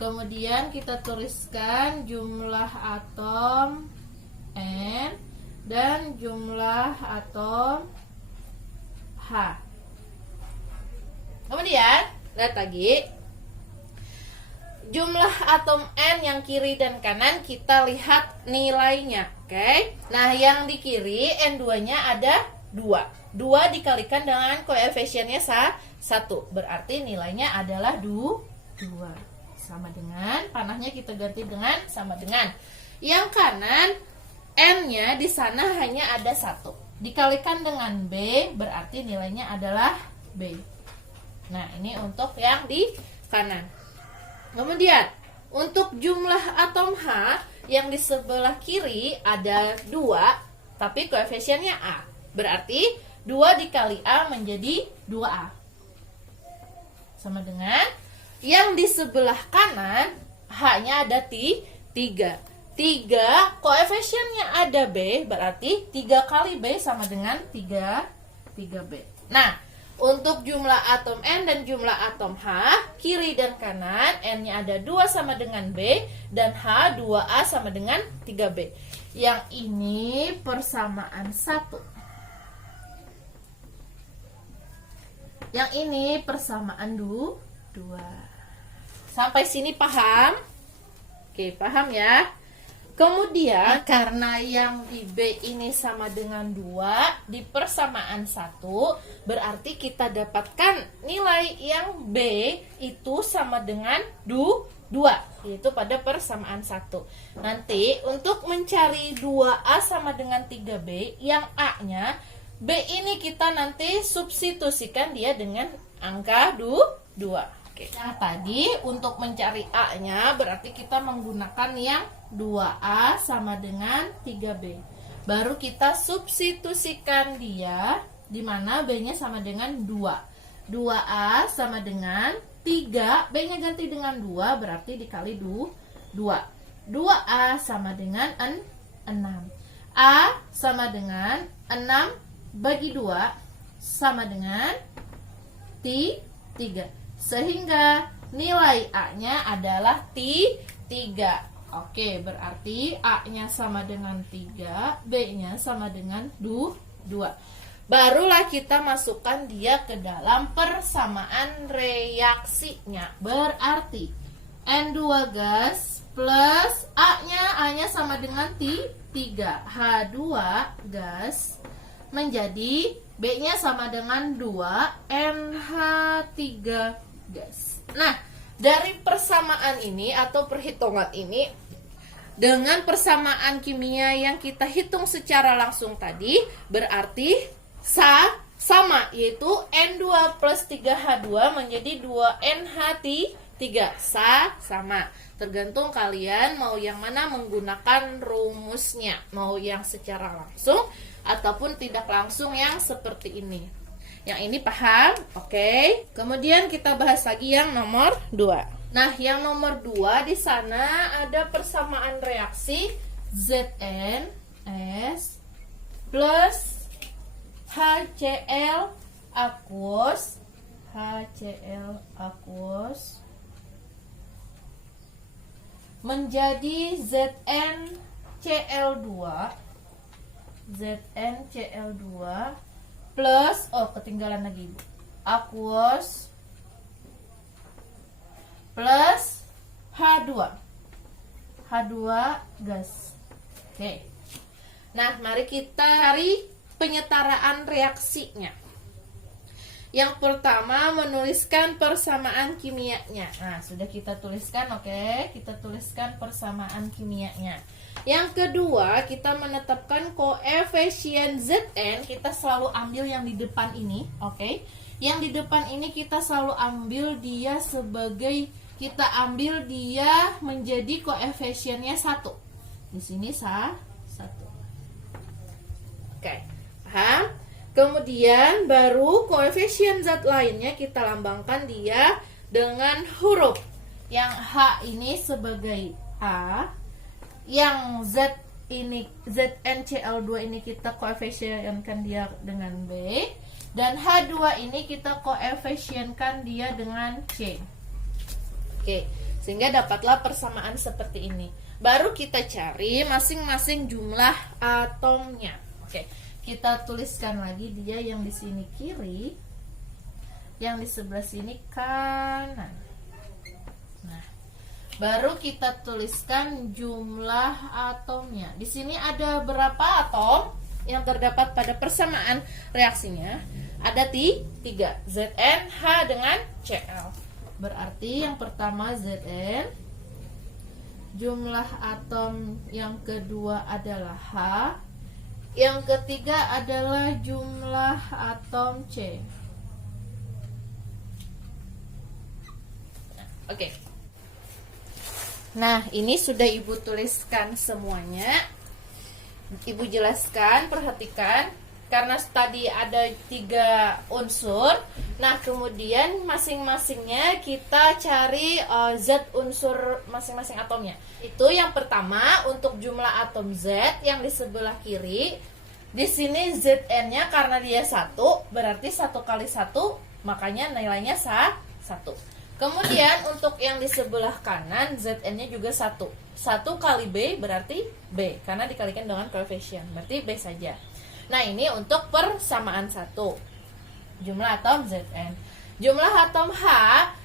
Kemudian kita tuliskan jumlah atom N dan jumlah atom H. Kemudian, lihat lagi. Jumlah atom N yang kiri dan kanan kita lihat nilainya. Oke. Nah, yang di kiri N2-nya ada 2. 2 dikalikan dengan koefisiennya 1. Berarti nilainya adalah 2. Sama dengan, panahnya kita ganti dengan sama dengan. Yang kanan N-nya di sana hanya ada 1. Dikalikan dengan B berarti nilainya adalah B. Nah, ini untuk yang di kanan. Kemudian, untuk jumlah atom H yang di sebelah kiri ada 2, tapi koefisiennya A. Berarti 2 dikali A menjadi 2A. Sama dengan yang di sebelah kanan H-nya ada 3. 3 koefisiennya ada B, berarti 3 kali B sama dengan 3B. Nah, untuk jumlah atom N dan jumlah atom H, kiri dan kanan, N-nya ada 2 sama dengan B, dan H 2A sama dengan 3B. Yang ini persamaan 1. Yang ini persamaan 2. Sampai sini paham? Oke, paham ya? Kemudian, karena yang di B ini sama dengan 2, di persamaan 1, berarti kita dapatkan nilai yang B itu sama dengan 2, yaitu pada persamaan 1. Nanti, untuk mencari 2A sama dengan 3B, yang A-nya, B ini kita nanti substitusikan dia dengan angka 2. Nah, tadi untuk mencari A-nya berarti kita menggunakan yang 2A sama dengan 3B. Baru kita substitusikan dia, di mana B-nya sama dengan 2. 2A sama dengan 3, B-nya ganti dengan 2, berarti dikali 2. 2A sama dengan 6. A sama dengan 6 bagi 2 sama dengan 3. Sehingga nilai A-nya adalah 3. Oke, berarti A-nya sama dengan 3, B-nya sama dengan 2. Barulah kita masukkan dia ke dalam persamaan reaksinya. Berarti N2 gas plus A-nya sama dengan 3. H2 gas menjadi B-nya sama dengan 2, NH3 gas. Nah, dari persamaan ini atau perhitungan ini dengan persamaan kimia yang kita hitung secara langsung tadi, berarti sama, yaitu N2 plus 3H2 menjadi 2NH3 sama. Tergantung kalian mau yang mana menggunakan rumusnya, mau yang secara langsung ataupun tidak langsung yang seperti ini. Yang ini paham? Oke. Kemudian kita bahas lagi yang nomor 2. Nah, yang nomor 2 di sana ada persamaan reaksi ZnS plus HCl aqueous menjadi ZnCl2 plus, ketinggalan lagi, aqueous plus H2 gas. Oke. Nah, mari kita cari penyetaraan reaksinya. Yang pertama, menuliskan persamaan kimianya. Nah, sudah kita tuliskan, oke. Kita tuliskan persamaan kimianya. Yang kedua, kita menetapkan koefisien Zn. Kita selalu ambil yang di depan ini, oke. Yang di depan ini kita selalu ambil dia sebagai, kita ambil dia menjadi koefisiennya 1. Di sini 1. Oke, paham? Kemudian baru koefisien zat lainnya kita lambangkan dia dengan huruf. Yang H ini sebagai A, yang Z ini ZnCl2 ini kita koefisienkan dia dengan B, dan H2 ini kita koefisienkan dia dengan C. Oke, Sehingga dapatlah persamaan seperti ini. Baru kita cari masing-masing jumlah atomnya. Oke, kita tuliskan lagi dia yang di sini kiri, yang di sebelah sini kanan. Nah, baru kita tuliskan jumlah atomnya. Di sini ada berapa atom yang terdapat pada persamaan reaksinya? Ada 3, Zn, H dengan Cl. Berarti yang pertama Zn, jumlah atom yang kedua adalah H, yang ketiga adalah jumlah atom C. Oke. Nah, ini sudah Ibu tuliskan semuanya. Ibu jelaskan, perhatikan. Karena tadi ada 3 unsur. Nah, kemudian masing-masingnya kita cari zat unsur masing-masing atomnya. Itu yang pertama untuk jumlah atom Z yang di sebelah kiri. Di sini Zn-nya karena dia 1, berarti 1 kali 1, makanya nilainya 1. Kemudian untuk yang di sebelah kanan Zn-nya juga 1. 1 kali B berarti B, karena dikalikan dengan koefisien, berarti B saja. Nah, ini untuk persamaan 1. Jumlah atom Zn. Jumlah atom H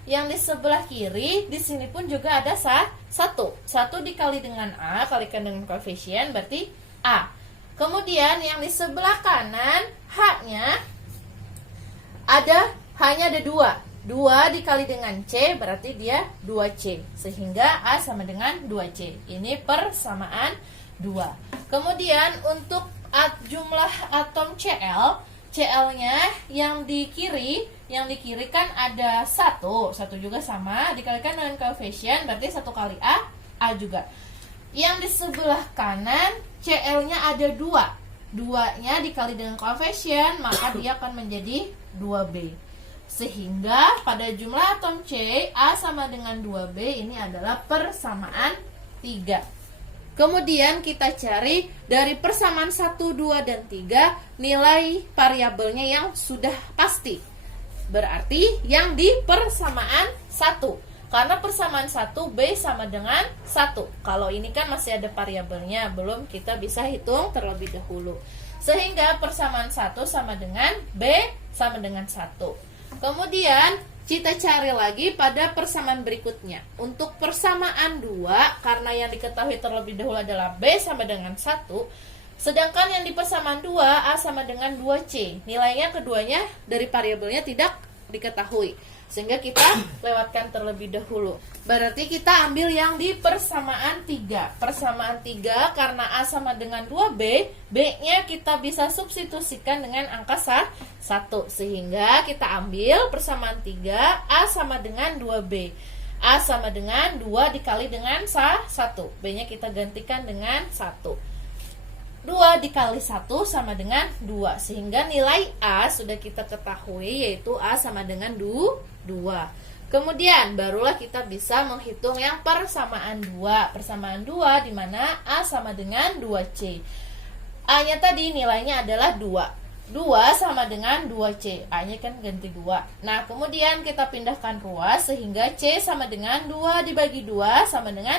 yang di sebelah kiri, di sini pun juga ada 1. 1 dikali dengan A, kalikan dengan koefisien, berarti A. Kemudian yang di sebelah kanan, H-nya hanya ada 2. 2 dikali dengan C, berarti dia 2C. Sehingga A sama dengan 2C. Ini persamaan 2. Kemudian untuk jumlah atom Cl, Cl-nya yang di kiri kan ada 1 juga sama, dikalikan dengan koefisien, berarti 1 kali A juga. Yang di sebelah kanan, Cl-nya ada 2. 2-nya dikali dengan koefisien, maka dia akan menjadi 2B. Sehingga pada jumlah atom C, A sama dengan 2B, ini adalah persamaan 3. Kemudian kita cari dari persamaan 1, 2, dan 3 nilai variabelnya yang sudah pasti. Berarti yang di persamaan 1. Karena persamaan 1 B sama dengan 1. Kalau ini kan masih ada variabelnya, belum kita bisa hitung terlebih dahulu. Sehingga persamaan 1 sama dengan B sama dengan 1. Kemudian kita cari lagi pada persamaan berikutnya. Untuk persamaan 2, karena yang diketahui terlebih dahulu adalah B sama dengan 1, sedangkan yang di persamaan 2, A sama dengan 2C. Nilainya keduanya dari variabelnya tidak diketahui. Sehingga kita lewatkan terlebih dahulu. Berarti kita ambil yang di persamaan 3. Persamaan 3 karena A sama dengan 2B, B-nya kita bisa substitusikan dengan angka 1. Sehingga kita ambil persamaan 3, A sama dengan 2B. A sama dengan 2 dikali dengan 1. B-nya kita gantikan dengan 1. 2 dikali 1 sama dengan 2. Sehingga nilai A sudah kita ketahui, yaitu A sama dengan 2. Kemudian barulah kita bisa menghitung yang persamaan 2. Persamaan 2 di mana A sama dengan 2C. A-nya tadi nilainya adalah 2. 2 sama dengan 2C. A-nya kan ganti 2. Nah, kemudian kita pindahkan ruas sehingga C sama dengan 2 dibagi 2 sama dengan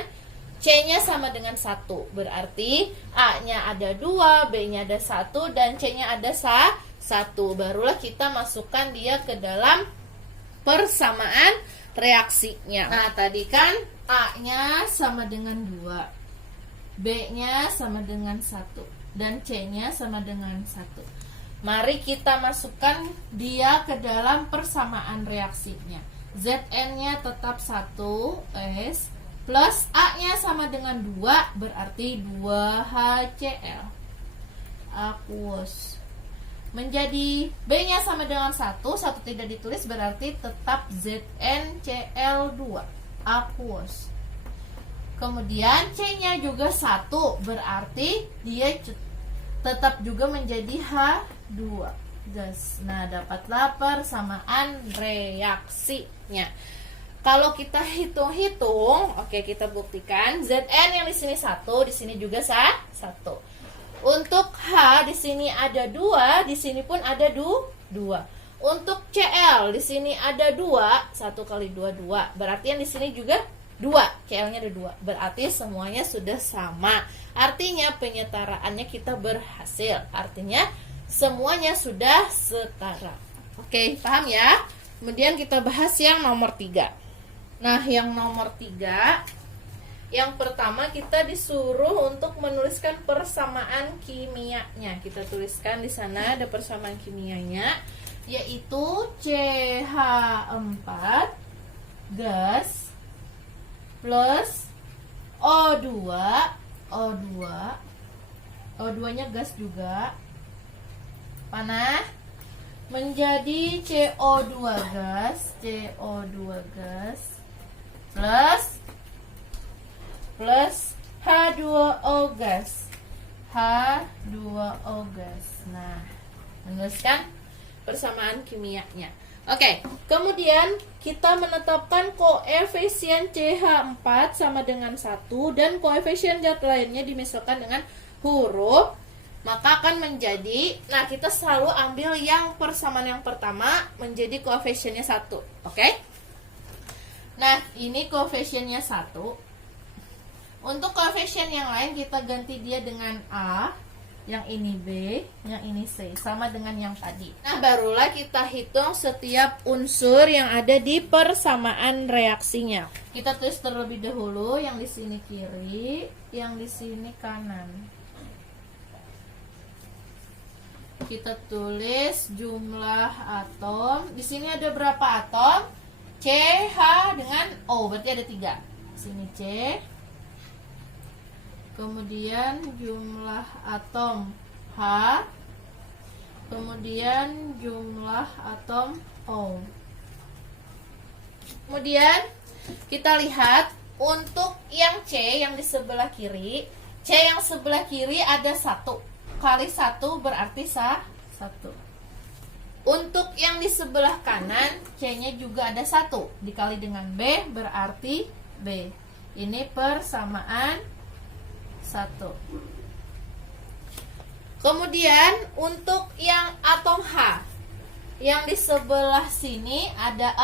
C-nya sama dengan 1. Berarti A-nya ada 2, B-nya ada 1, dan C-nya ada 1. Barulah kita masukkan dia ke dalam persamaan reaksinya. Nah, tadi kan A-nya sama dengan 2, B-nya sama dengan 1, dan C-nya sama dengan 1. Mari kita masukkan dia ke dalam persamaan reaksinya. Zn-nya tetap 1, S, plus A-nya sama dengan 2, berarti 2HCl. Aqueous. Menjadi B-nya sama dengan 1 tidak ditulis, berarti tetap ZnCl2, aqueous. Kemudian C-nya juga 1, berarti dia tetap juga menjadi H2 gas. Nah, dapatlah persamaan reaksinya. Kalau kita hitung-hitung, oke, kita buktikan. Zn yang di sini 1, di sini juga 1. Untuk H di sini ada 2, di sini pun ada 2. Untuk Cl di sini ada 2, 1 kali 2, 2. Berarti yang di sini juga 2, KL-nya ada 2. Berarti semuanya sudah sama. Artinya penyetaraannya kita berhasil. Artinya semuanya sudah setara. Oke, paham ya? Kemudian kita bahas yang nomor 3. Nah, yang nomor 3, yang pertama kita disuruh untuk menuliskan persamaan kimianya. Kita tuliskan di sana ada persamaan kimianya, yaitu CH4 gas plus O2, O2-nya gas juga, panah, menjadi CO2 gas plus H2O gas. Nah, menuliskan persamaan kimianya. Oke, kemudian kita menetapkan koefisien CH4 sama dengan 1 dan koefisien zat lainnya dimisalkan dengan huruf, maka akan menjadi, nah kita selalu ambil yang persamaan yang pertama menjadi koefisiennya 1. Oke? Nah, ini koefisiennya 1. Untuk koefisien yang lain kita ganti dia dengan A, yang ini B, yang ini C, sama dengan yang tadi. Nah, barulah kita hitung setiap unsur yang ada di persamaan reaksinya. Kita tulis terlebih dahulu yang di sini kiri, yang di sini kanan. Kita tulis jumlah atom. Di sini ada berapa atom? C, H dengan O, berarti ada 3. Sini C. Kemudian jumlah atom H, kemudian jumlah atom O. Kemudian kita lihat untuk yang C yang di sebelah kiri, C yang sebelah kiri ada 1 kali 1 berarti 1. Untuk yang di sebelah kanan, C-nya juga ada 1 dikali dengan B berarti B. Ini persamaan 1. Kemudian untuk yang atom H yang di sebelah sini ada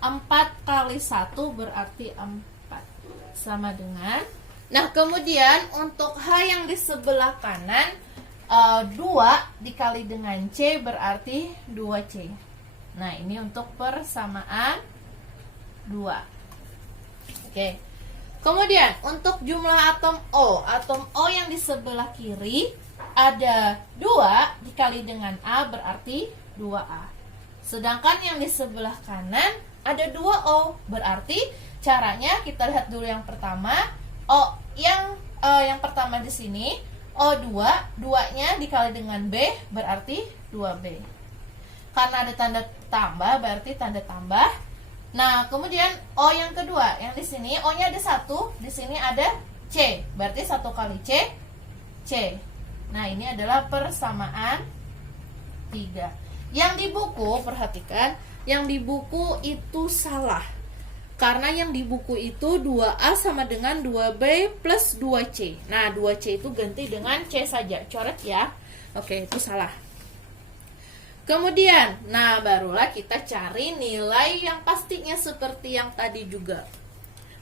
4 kali 1 berarti 4 sama dengan, nah kemudian untuk H yang di sebelah kanan 2 dikali dengan C berarti 2C. Nah, ini untuk persamaan 2. Oke. Kemudian untuk jumlah atom O yang di sebelah kiri ada 2 dikali dengan A berarti 2A. Sedangkan yang di sebelah kanan ada 2O, berarti caranya kita lihat dulu yang pertama. Yang pertama di sini O2, 2-nya dikali dengan B berarti 2B. Karena ada tanda tambah berarti tanda tambah. Nah, kemudian O yang kedua, yang di sini O-nya ada 1, di sini ada C, berarti 1 kali C, C. Nah, ini adalah persamaan 3. Yang di buku, perhatikan, yang di buku itu salah. Karena yang di buku itu 2A sama dengan 2B plus 2C. Nah, 2C itu ganti dengan C saja, coret ya. Oke, itu salah. Kemudian, nah barulah kita cari nilai yang pastinya seperti yang tadi juga.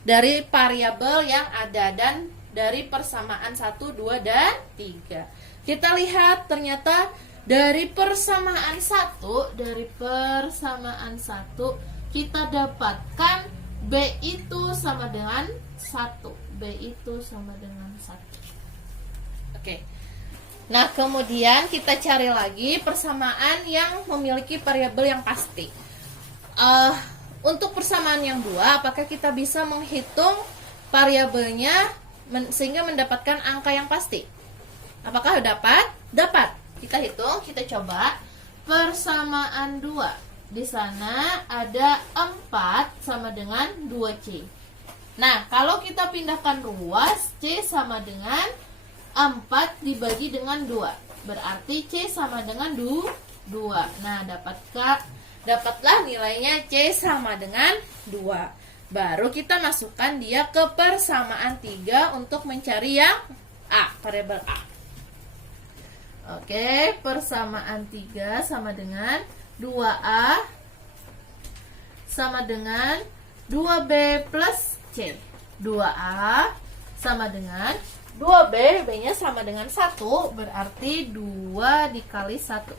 Dari variabel yang ada dan dari persamaan 1, 2, dan 3. Kita lihat ternyata dari persamaan 1, kita dapatkan B itu sama dengan 1. Oke. Nah, kemudian kita cari lagi persamaan yang memiliki variabel yang pasti. Untuk persamaan yang 2, apakah kita bisa menghitung variabelnya sehingga mendapatkan angka yang pasti? Apakah dapat? Dapat. Kita hitung, kita coba. Persamaan 2. Di sana ada 4 sama dengan 2C. Nah, kalau kita pindahkan ruas, C sama dengan 4 dibagi dengan 2. Berarti C sama dengan 2. Nah, dapatlah nilainya C sama dengan 2. Baru kita masukkan dia ke persamaan 3 untuk mencari yang A, variabel A. Oke, persamaan 3 sama dengan 2A sama dengan 2B plus C. 2A sama dengan 2B, B-nya sama dengan 1, berarti 2 dikali 1.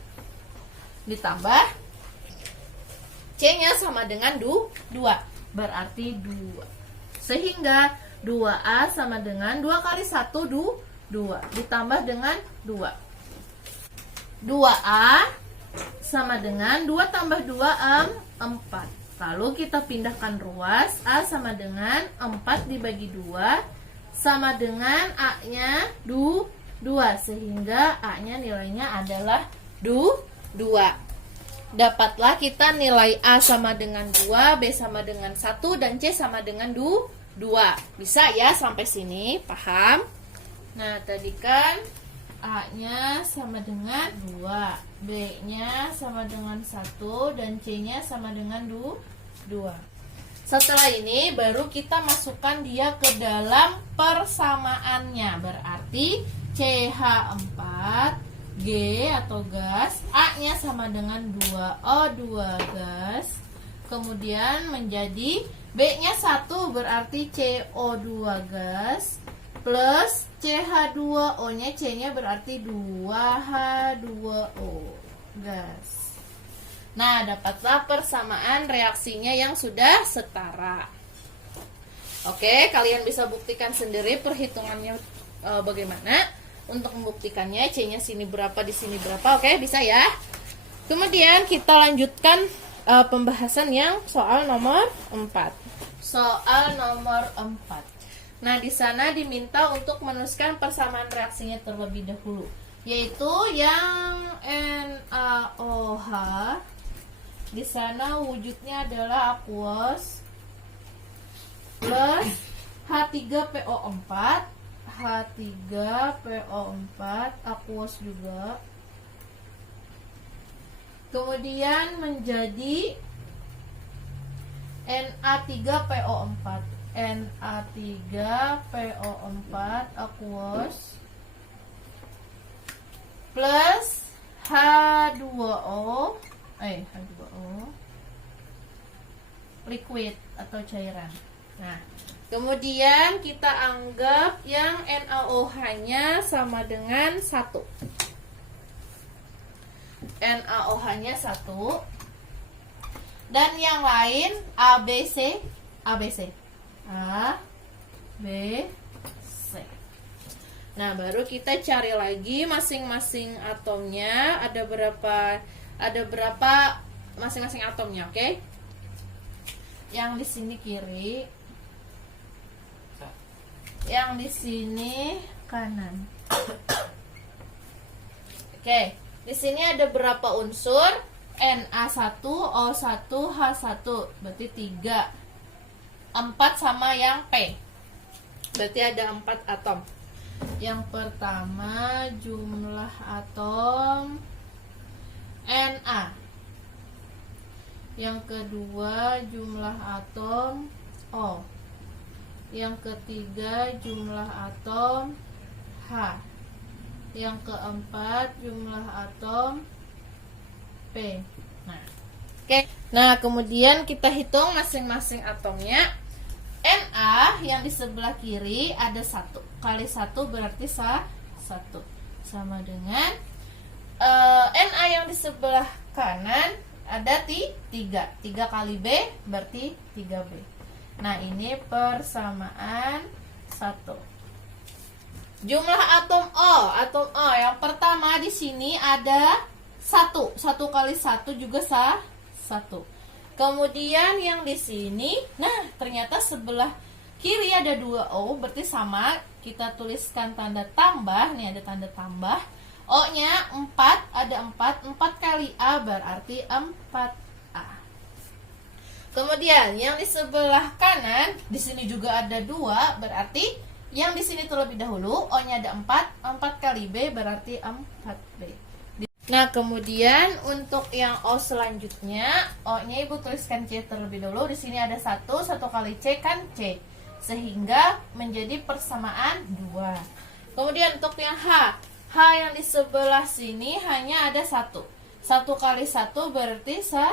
Ditambah C-nya sama dengan 2, berarti 2. Sehingga 2A sama dengan 2 kali 1, 2. Ditambah dengan 2. 2A sama dengan 2 tambah 2, 4. Lalu kita pindahkan ruas. A sama dengan 4 dibagi 2, sama dengan A-nya 2. Sehingga A-nya nilainya adalah 2. Dapatlah kita nilai A sama dengan 2, B sama dengan 1, dan C sama dengan 2. Bisa ya sampai sini? Paham? Nah, tadi kan A-nya sama dengan 2, B-nya sama dengan 1, dan C-nya sama dengan 2. Setelah ini baru kita masukkan dia ke dalam persamaannya. Berarti CH4 G atau gas, A-nya sama dengan 2O2 gas. Kemudian menjadi B-nya 1, berarti CO2 gas. Plus CH2, O-nya C-nya berarti 2H2O gas. Nah, dapatlah persamaan reaksinya yang sudah setara. Oke, kalian bisa buktikan sendiri perhitungannya bagaimana. Untuk membuktikannya, C-nya sini berapa, di sini berapa. Oke, bisa ya. Kemudian kita lanjutkan pembahasan yang soal nomor 4. Soal nomor 4. Nah, di sana diminta untuk menuliskan persamaan reaksinya terlebih dahulu, yaitu yang NaOH. Di sana wujudnya adalah aqueous plus H3PO4. H3PO4 aqueous juga. Kemudian menjadi Na3PO4. Na3PO4 aqueous plus H2O liquid atau cairan. Nah, kemudian kita anggap yang NaOH-nya sama dengan 1. NaOH-nya 1. Dan yang lain ABC. A, B, C. Nah, baru kita cari lagi masing-masing atomnya. Ada berapa masing-masing atomnya, oke? Yang di sini kiri, yang di sini kanan. Oke, di sini ada berapa unsur? Na1, O1, H1, berarti 3. 4 sama yang P, berarti ada 4 atom. Yang pertama jumlah atom Na. Yang kedua jumlah atom O. Yang ketiga jumlah atom H. Yang keempat jumlah atom P. Nah, oke. Nah, kemudian kita hitung masing-masing atomnya. Na yang di sebelah kiri ada 1 kali 1 berarti 1, sama dengan Na yang di sebelah kanan ada 3 kali B berarti 3B. Nah, ini persamaan 1. Jumlah atom O yang pertama di sini ada 1 kali 1 juga 1. Kemudian yang di sini, nah ternyata sebelah kiri ada 2O, berarti sama. Kita tuliskan tanda tambah, nih ada tanda tambah. O-nya 4, ada 4 kali A berarti 4A. Kemudian yang di sebelah kanan, di sini juga ada 2, berarti yang di sini terlebih dahulu O-nya ada 4 kali B berarti 4B. Nah, kemudian untuk yang O selanjutnya, O-nya Ibu tuliskan C terlebih dahulu. Di sini ada 1 kali C kan C. Sehingga menjadi persamaan 2. Kemudian untuk yang H yang di sebelah sini hanya ada 1 kali 1 berarti 1.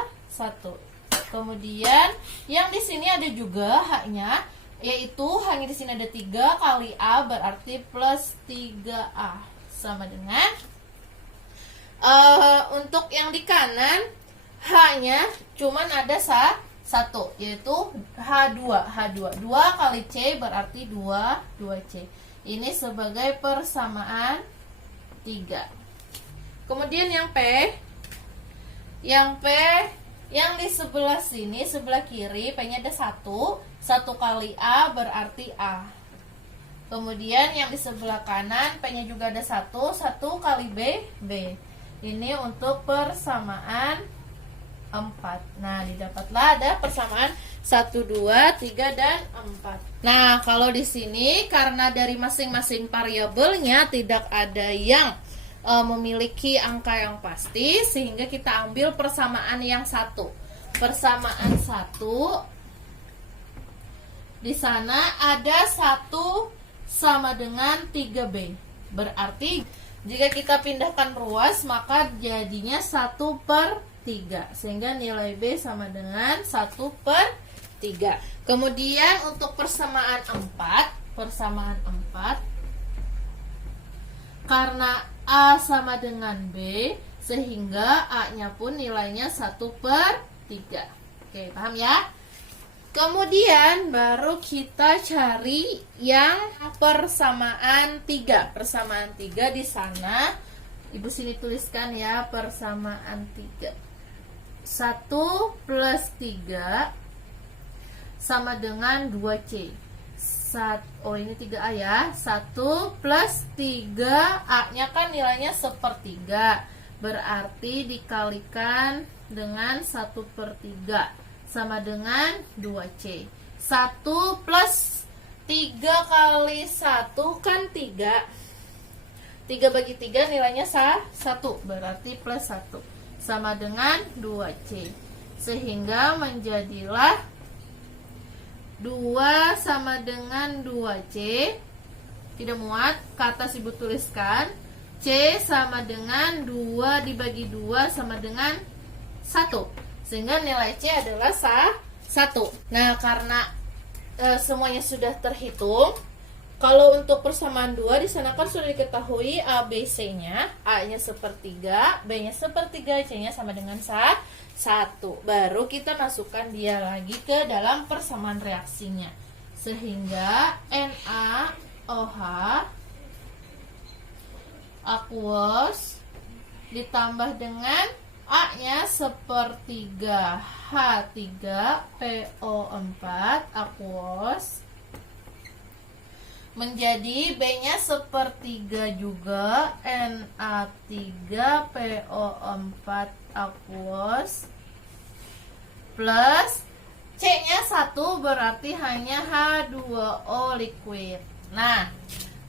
Kemudian yang di sini ada juga H-nya, yaitu hanya di sini ada 3 kali A berarti plus 3A sama dengan untuk yang di kanan H-nya cuman ada satu, yaitu H2. 2 kali C berarti 2C. Ini sebagai persamaan 3. Kemudian yang P yang di sebelah sini, sebelah kiri, P-nya ada 1 kali A berarti A. Kemudian yang di sebelah kanan, P-nya juga ada 1 kali B. Ini untuk persamaan 4. Nah, didapatlah ada persamaan 1, 2, 3, dan 4. Nah, kalau di sini karena dari masing-masing variabelnya tidak ada yang memiliki angka yang pasti, sehingga kita ambil persamaan yang 1. Persamaan 1 di sana ada 1 sama dengan 3B. Berarti jika kita pindahkan ruas maka jadinya 1/3, sehingga nilai B sama dengan 1/3. Kemudian untuk persamaan 4 karena A sama dengan B, sehingga A-nya pun nilainya 1/3. Oke, paham ya? Kemudian baru kita cari yang persamaan 3. Persamaan 3 di sana Ibu sini tuliskan ya, persamaan 3. 1 plus 3 sama dengan 2C. Ini 3A ya. 1 plus 3, A-nya kan nilainya 1/3. Berarti dikalikan dengan 1/3 sama dengan 2C. 1 plus 3 kali 1 kan 3. 3 bagi 3 nilainya 1. Berarti plus 1 sama dengan 2C. Sehingga menjadilah 2 sama dengan 2C. Tidak muat, ke atas Ibu tuliskan C sama dengan 2 dibagi 2 sama dengan 1. Sehingga nilai C adalah 1. Nah, karena semuanya sudah terhitung, kalau untuk persamaan 2 di sana kan sudah diketahui A, B, C-nya. A-nya 1/3, B-nya 1/3, C-nya sama dengan 1. Baru kita masukkan dia lagi ke dalam persamaan reaksinya. Sehingga NaOH aqueous ditambah dengan A-nya 1/3 H3PO4 aqueous menjadi B-nya 1/3 juga Na3PO4 aqueous plus C-nya 1 berarti hanya H2O liquid. Nah,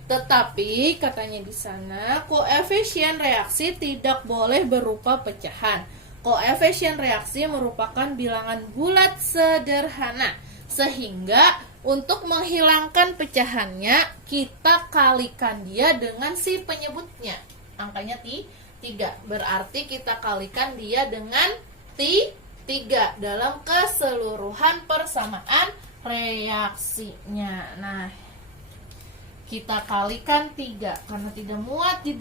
tetapi katanya di sana koefisien reaksi tidak boleh berupa pecahan. Koefisien reaksi merupakan bilangan bulat sederhana, sehingga untuk menghilangkan pecahannya kita kalikan dia dengan si penyebutnya. Angkanya 3. Berarti kita kalikan dia dengan 3 dalam keseluruhan persamaan reaksinya. Nah, kita kalikan 3 karena tidak muat di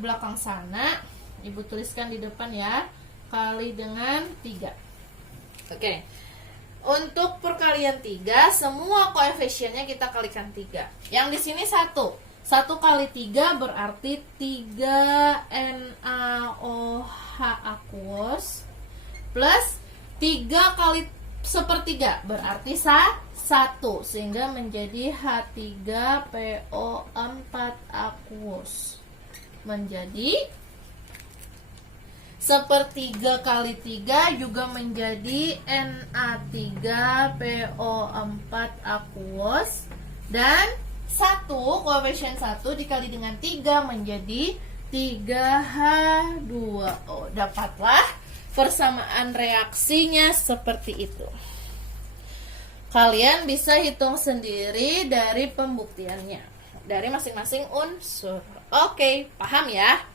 belakang sana. Ibu tuliskan di depan ya, kali dengan 3. Oke. Untuk perkalian 3, semua koefisiennya kita kalikan 3. Yang di sini 1 kali 3 berarti 3 NaOH aqueous plus 3 kali 1/3 berarti 1, sehingga menjadi H3PO4 aqueous menjadi 1/3 kali 3 juga menjadi Na3PO4 aqueous, dan 1 koefisien 1 dikali dengan 3 menjadi 3H2O. Dapatlah persamaan reaksinya seperti itu. Kalian bisa hitung sendiri dari pembuktiannya, dari masing-masing unsur. Oke, paham ya?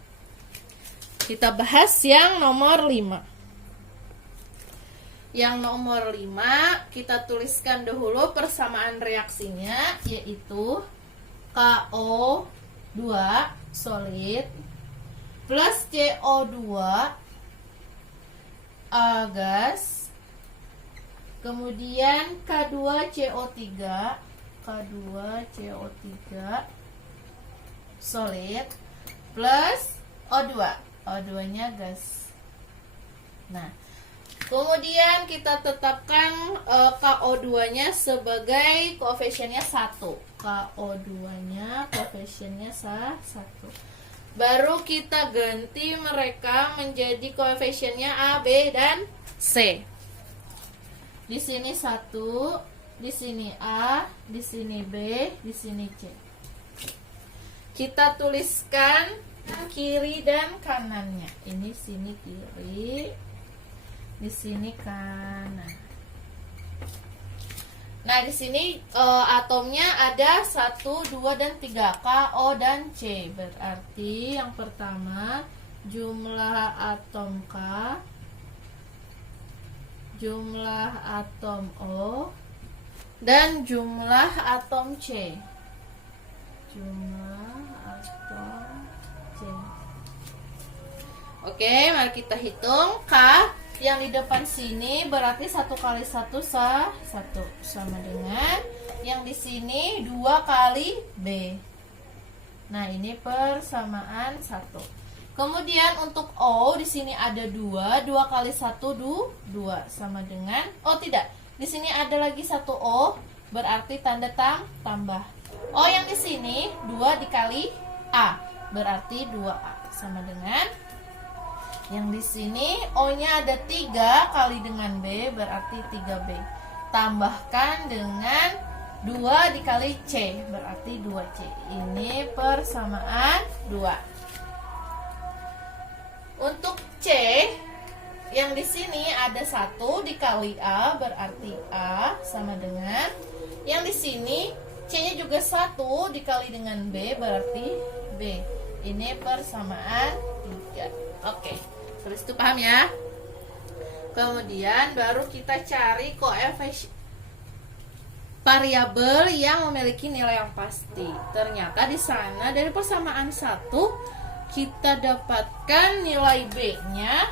Kita bahas yang nomor 5. Yang nomor 5 kita tuliskan dahulu persamaan reaksinya, yaitu KO2 solid plus CO2 gas, kemudian K2CO3 solid plus O2 nya gas. Nah, kemudian kita tetapkan KO2 nya sebagai koefisiennya 1. KO2 nya koefisiennya 1. Baru kita ganti mereka menjadi koefisiennya A, B, dan C. Di sini 1, di sini A, di sini B, di sini C. Kita tuliskan kiri dan kanannya. Ini sini kiri, di sini kanan. Nah, di sini atomnya ada 1, 2, dan 3, KO dan C. Berarti yang pertama jumlah atom K, jumlah atom O, dan jumlah atom C. Jumlah atom C. Oke, mari kita hitung. K yang di depan sini berarti 1 kali 1 1 sama dengan yang di sini 2 kali B. Nah, ini persamaan 1. Kemudian untuk O di sini ada 2 kali 1 2 sama dengan, oh tidak, di sini ada lagi 1 O, berarti tanda tambah. O yang di sini 2 dikali A, berarti 2A sama dengan yang di sini O-nya ada 3 kali dengan B, berarti 3B. Tambahkan dengan 2 dikali C, berarti 2C. Ini persamaan 2. Untuk C yang di sini ada 1 dikali A, berarti A sama dengan yang di sini C-nya juga 1 dikali dengan B, berarti B. Ini persamaan 3. Oke. Terus itu paham ya? Kemudian baru kita cari koefisien variabel yang memiliki nilai yang pasti. Ternyata di sana dari persamaan 1 kita dapatkan nilai B-nya.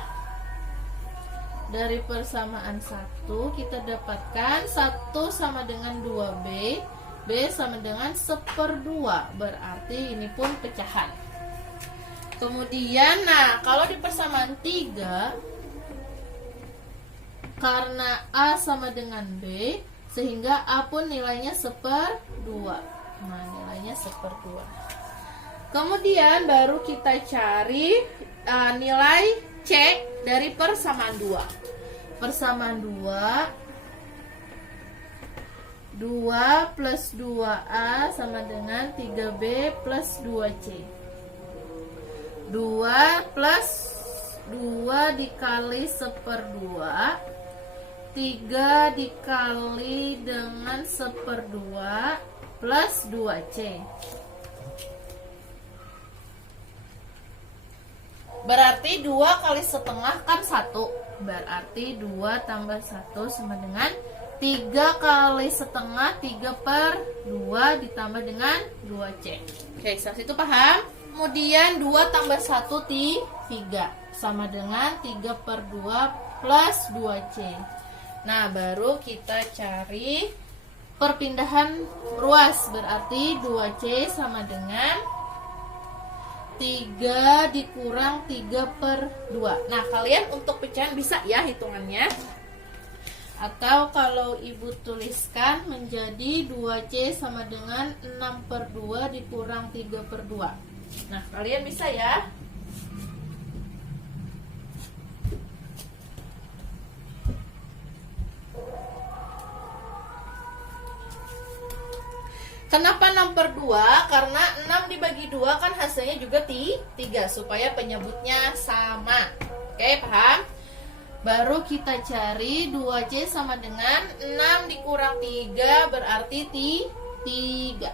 Dari persamaan 1 kita dapatkan 1 sama dengan 2B, B sama dengan 1/2. Berarti ini pun pecahan. Kemudian, nah, kalau di persamaan 3, karena A sama dengan B, sehingga A pun nilainya 1/2. Nah, nilainya 1/2. Kemudian baru kita cari nilai C dari persamaan 2. Persamaan 2 plus 2A sama dengan 3B plus 2C. 2 plus 2 dikali 1/2, 3 dikali dengan 1/2 plus 2C. Berarti 2 kali setengah kan 1. Berarti 2 tambah 1 sama dengan 3 kali setengah, 3/2 ditambah dengan 2C. Oke, sampai situ paham? Kemudian 2 tambah 1 3 sama dengan 3/2 plus 2C. Nah, baru kita cari perpindahan ruas. Berarti 2C sama dengan 3 dikurang 3/2. Nah, kalian untuk pecahan bisa ya hitungannya. Atau kalau ibu tuliskan menjadi 2C sama dengan 6/2 dikurang 3/2. Nah, kalian bisa ya. Kenapa 6/2? Karena 6 dibagi 2 kan hasilnya juga 3, supaya penyebutnya sama. Oke, paham? Baru kita cari 2C sama dengan 6 dikurang 3 berarti 3.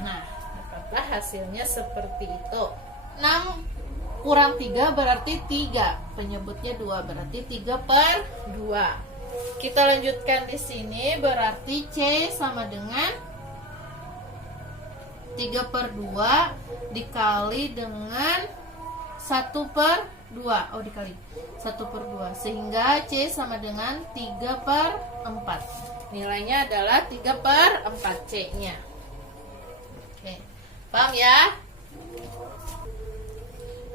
Nah, dapatlah hasilnya seperti itu. 6 kurang 3 berarti 3. Penyebutnya 2 berarti 3/2. Kita lanjutkan di sini, berarti C sama dengan 3/2 dikali dengan 1/2. Oh, dikali 1/2, sehingga C sama dengan 3/4. Nilainya adalah 3/4 C-nya. Oke, paham ya?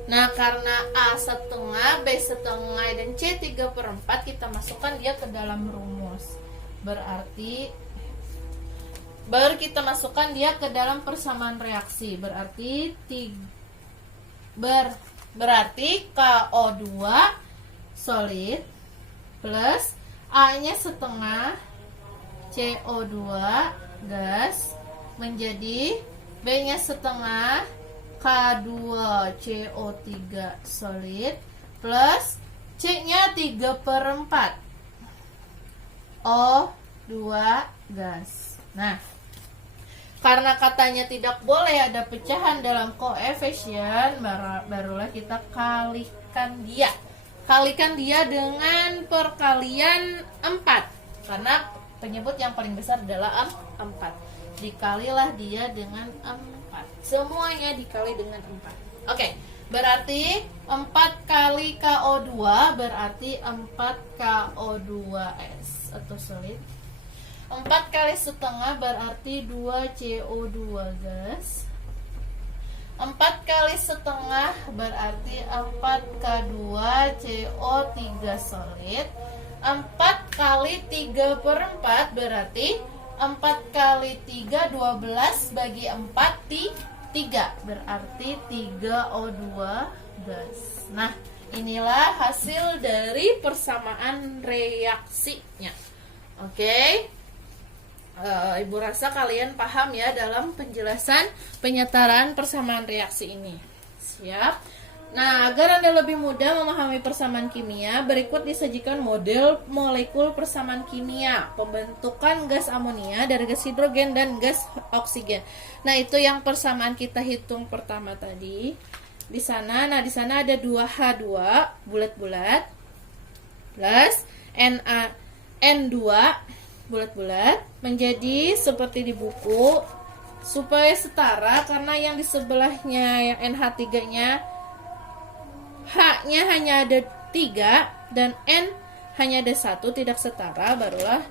Nah, karena A setengah, B setengah, dan C 3/4, kita masukkan dia ke dalam rumus. Berarti baru kita masukkan dia ke dalam persamaan reaksi. Berarti KO2 solid plus A-nya setengah CO2 gas menjadi B-nya setengah K2CO3 solid plus C-nya 3/4 O2 gas. Nah, karena katanya tidak boleh ada pecahan dalam koefisien, barulah kita kalikan dia. Kalikan dia dengan perkalian 4. Karena penyebut yang paling besar adalah 4. Dikalilah dia dengan 4. Semuanya dikali dengan 4. Oke, berarti 4 kali KO2 berarti 4 KO2S atau solid. 4 kali setengah berarti 2 CO2 gas. 4 kali setengah berarti 4 K2 CO3 solid. 4 kali 3/4 berarti 4 kali 3 12 bagi 4 3 berarti 3O2 gas. Nah, inilah hasil dari persamaan reaksinya. Oke. Ibu rasa kalian paham ya dalam penjelasan penyetaraan persamaan reaksi ini. Siap? Nah, agar Anda lebih mudah memahami persamaan kimia, berikut disajikan model molekul persamaan kimia pembentukan gas amonia dari gas hidrogen dan gas oksigen. Nah, itu yang persamaan kita hitung pertama tadi. Di sana ada 2H2 bulat-bulat plus N2 bulat-bulat menjadi seperti di buku supaya setara, karena yang di sebelahnya yang NH3-nya H-nya hanya ada 3 dan N hanya ada 1, tidak setara, barulah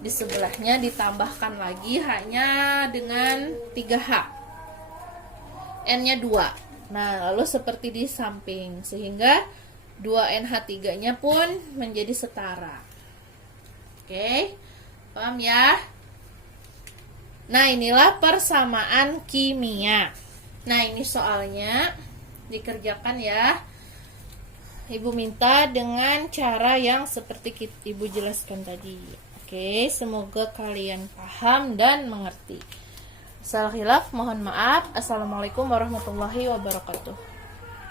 di sebelahnya ditambahkan lagi H-nya dengan 3H, N-nya 2. Nah, lalu seperti di samping, sehingga 2NH3-nya pun menjadi setara. Oke, paham ya? Nah, inilah persamaan kimia. Nah, ini soalnya dikerjakan ya. Ibu minta dengan cara yang seperti Ibu jelaskan tadi. Oke, semoga kalian paham dan mengerti. Salah khilaf, mohon maaf. Assalamualaikum warahmatullahi wabarakatuh.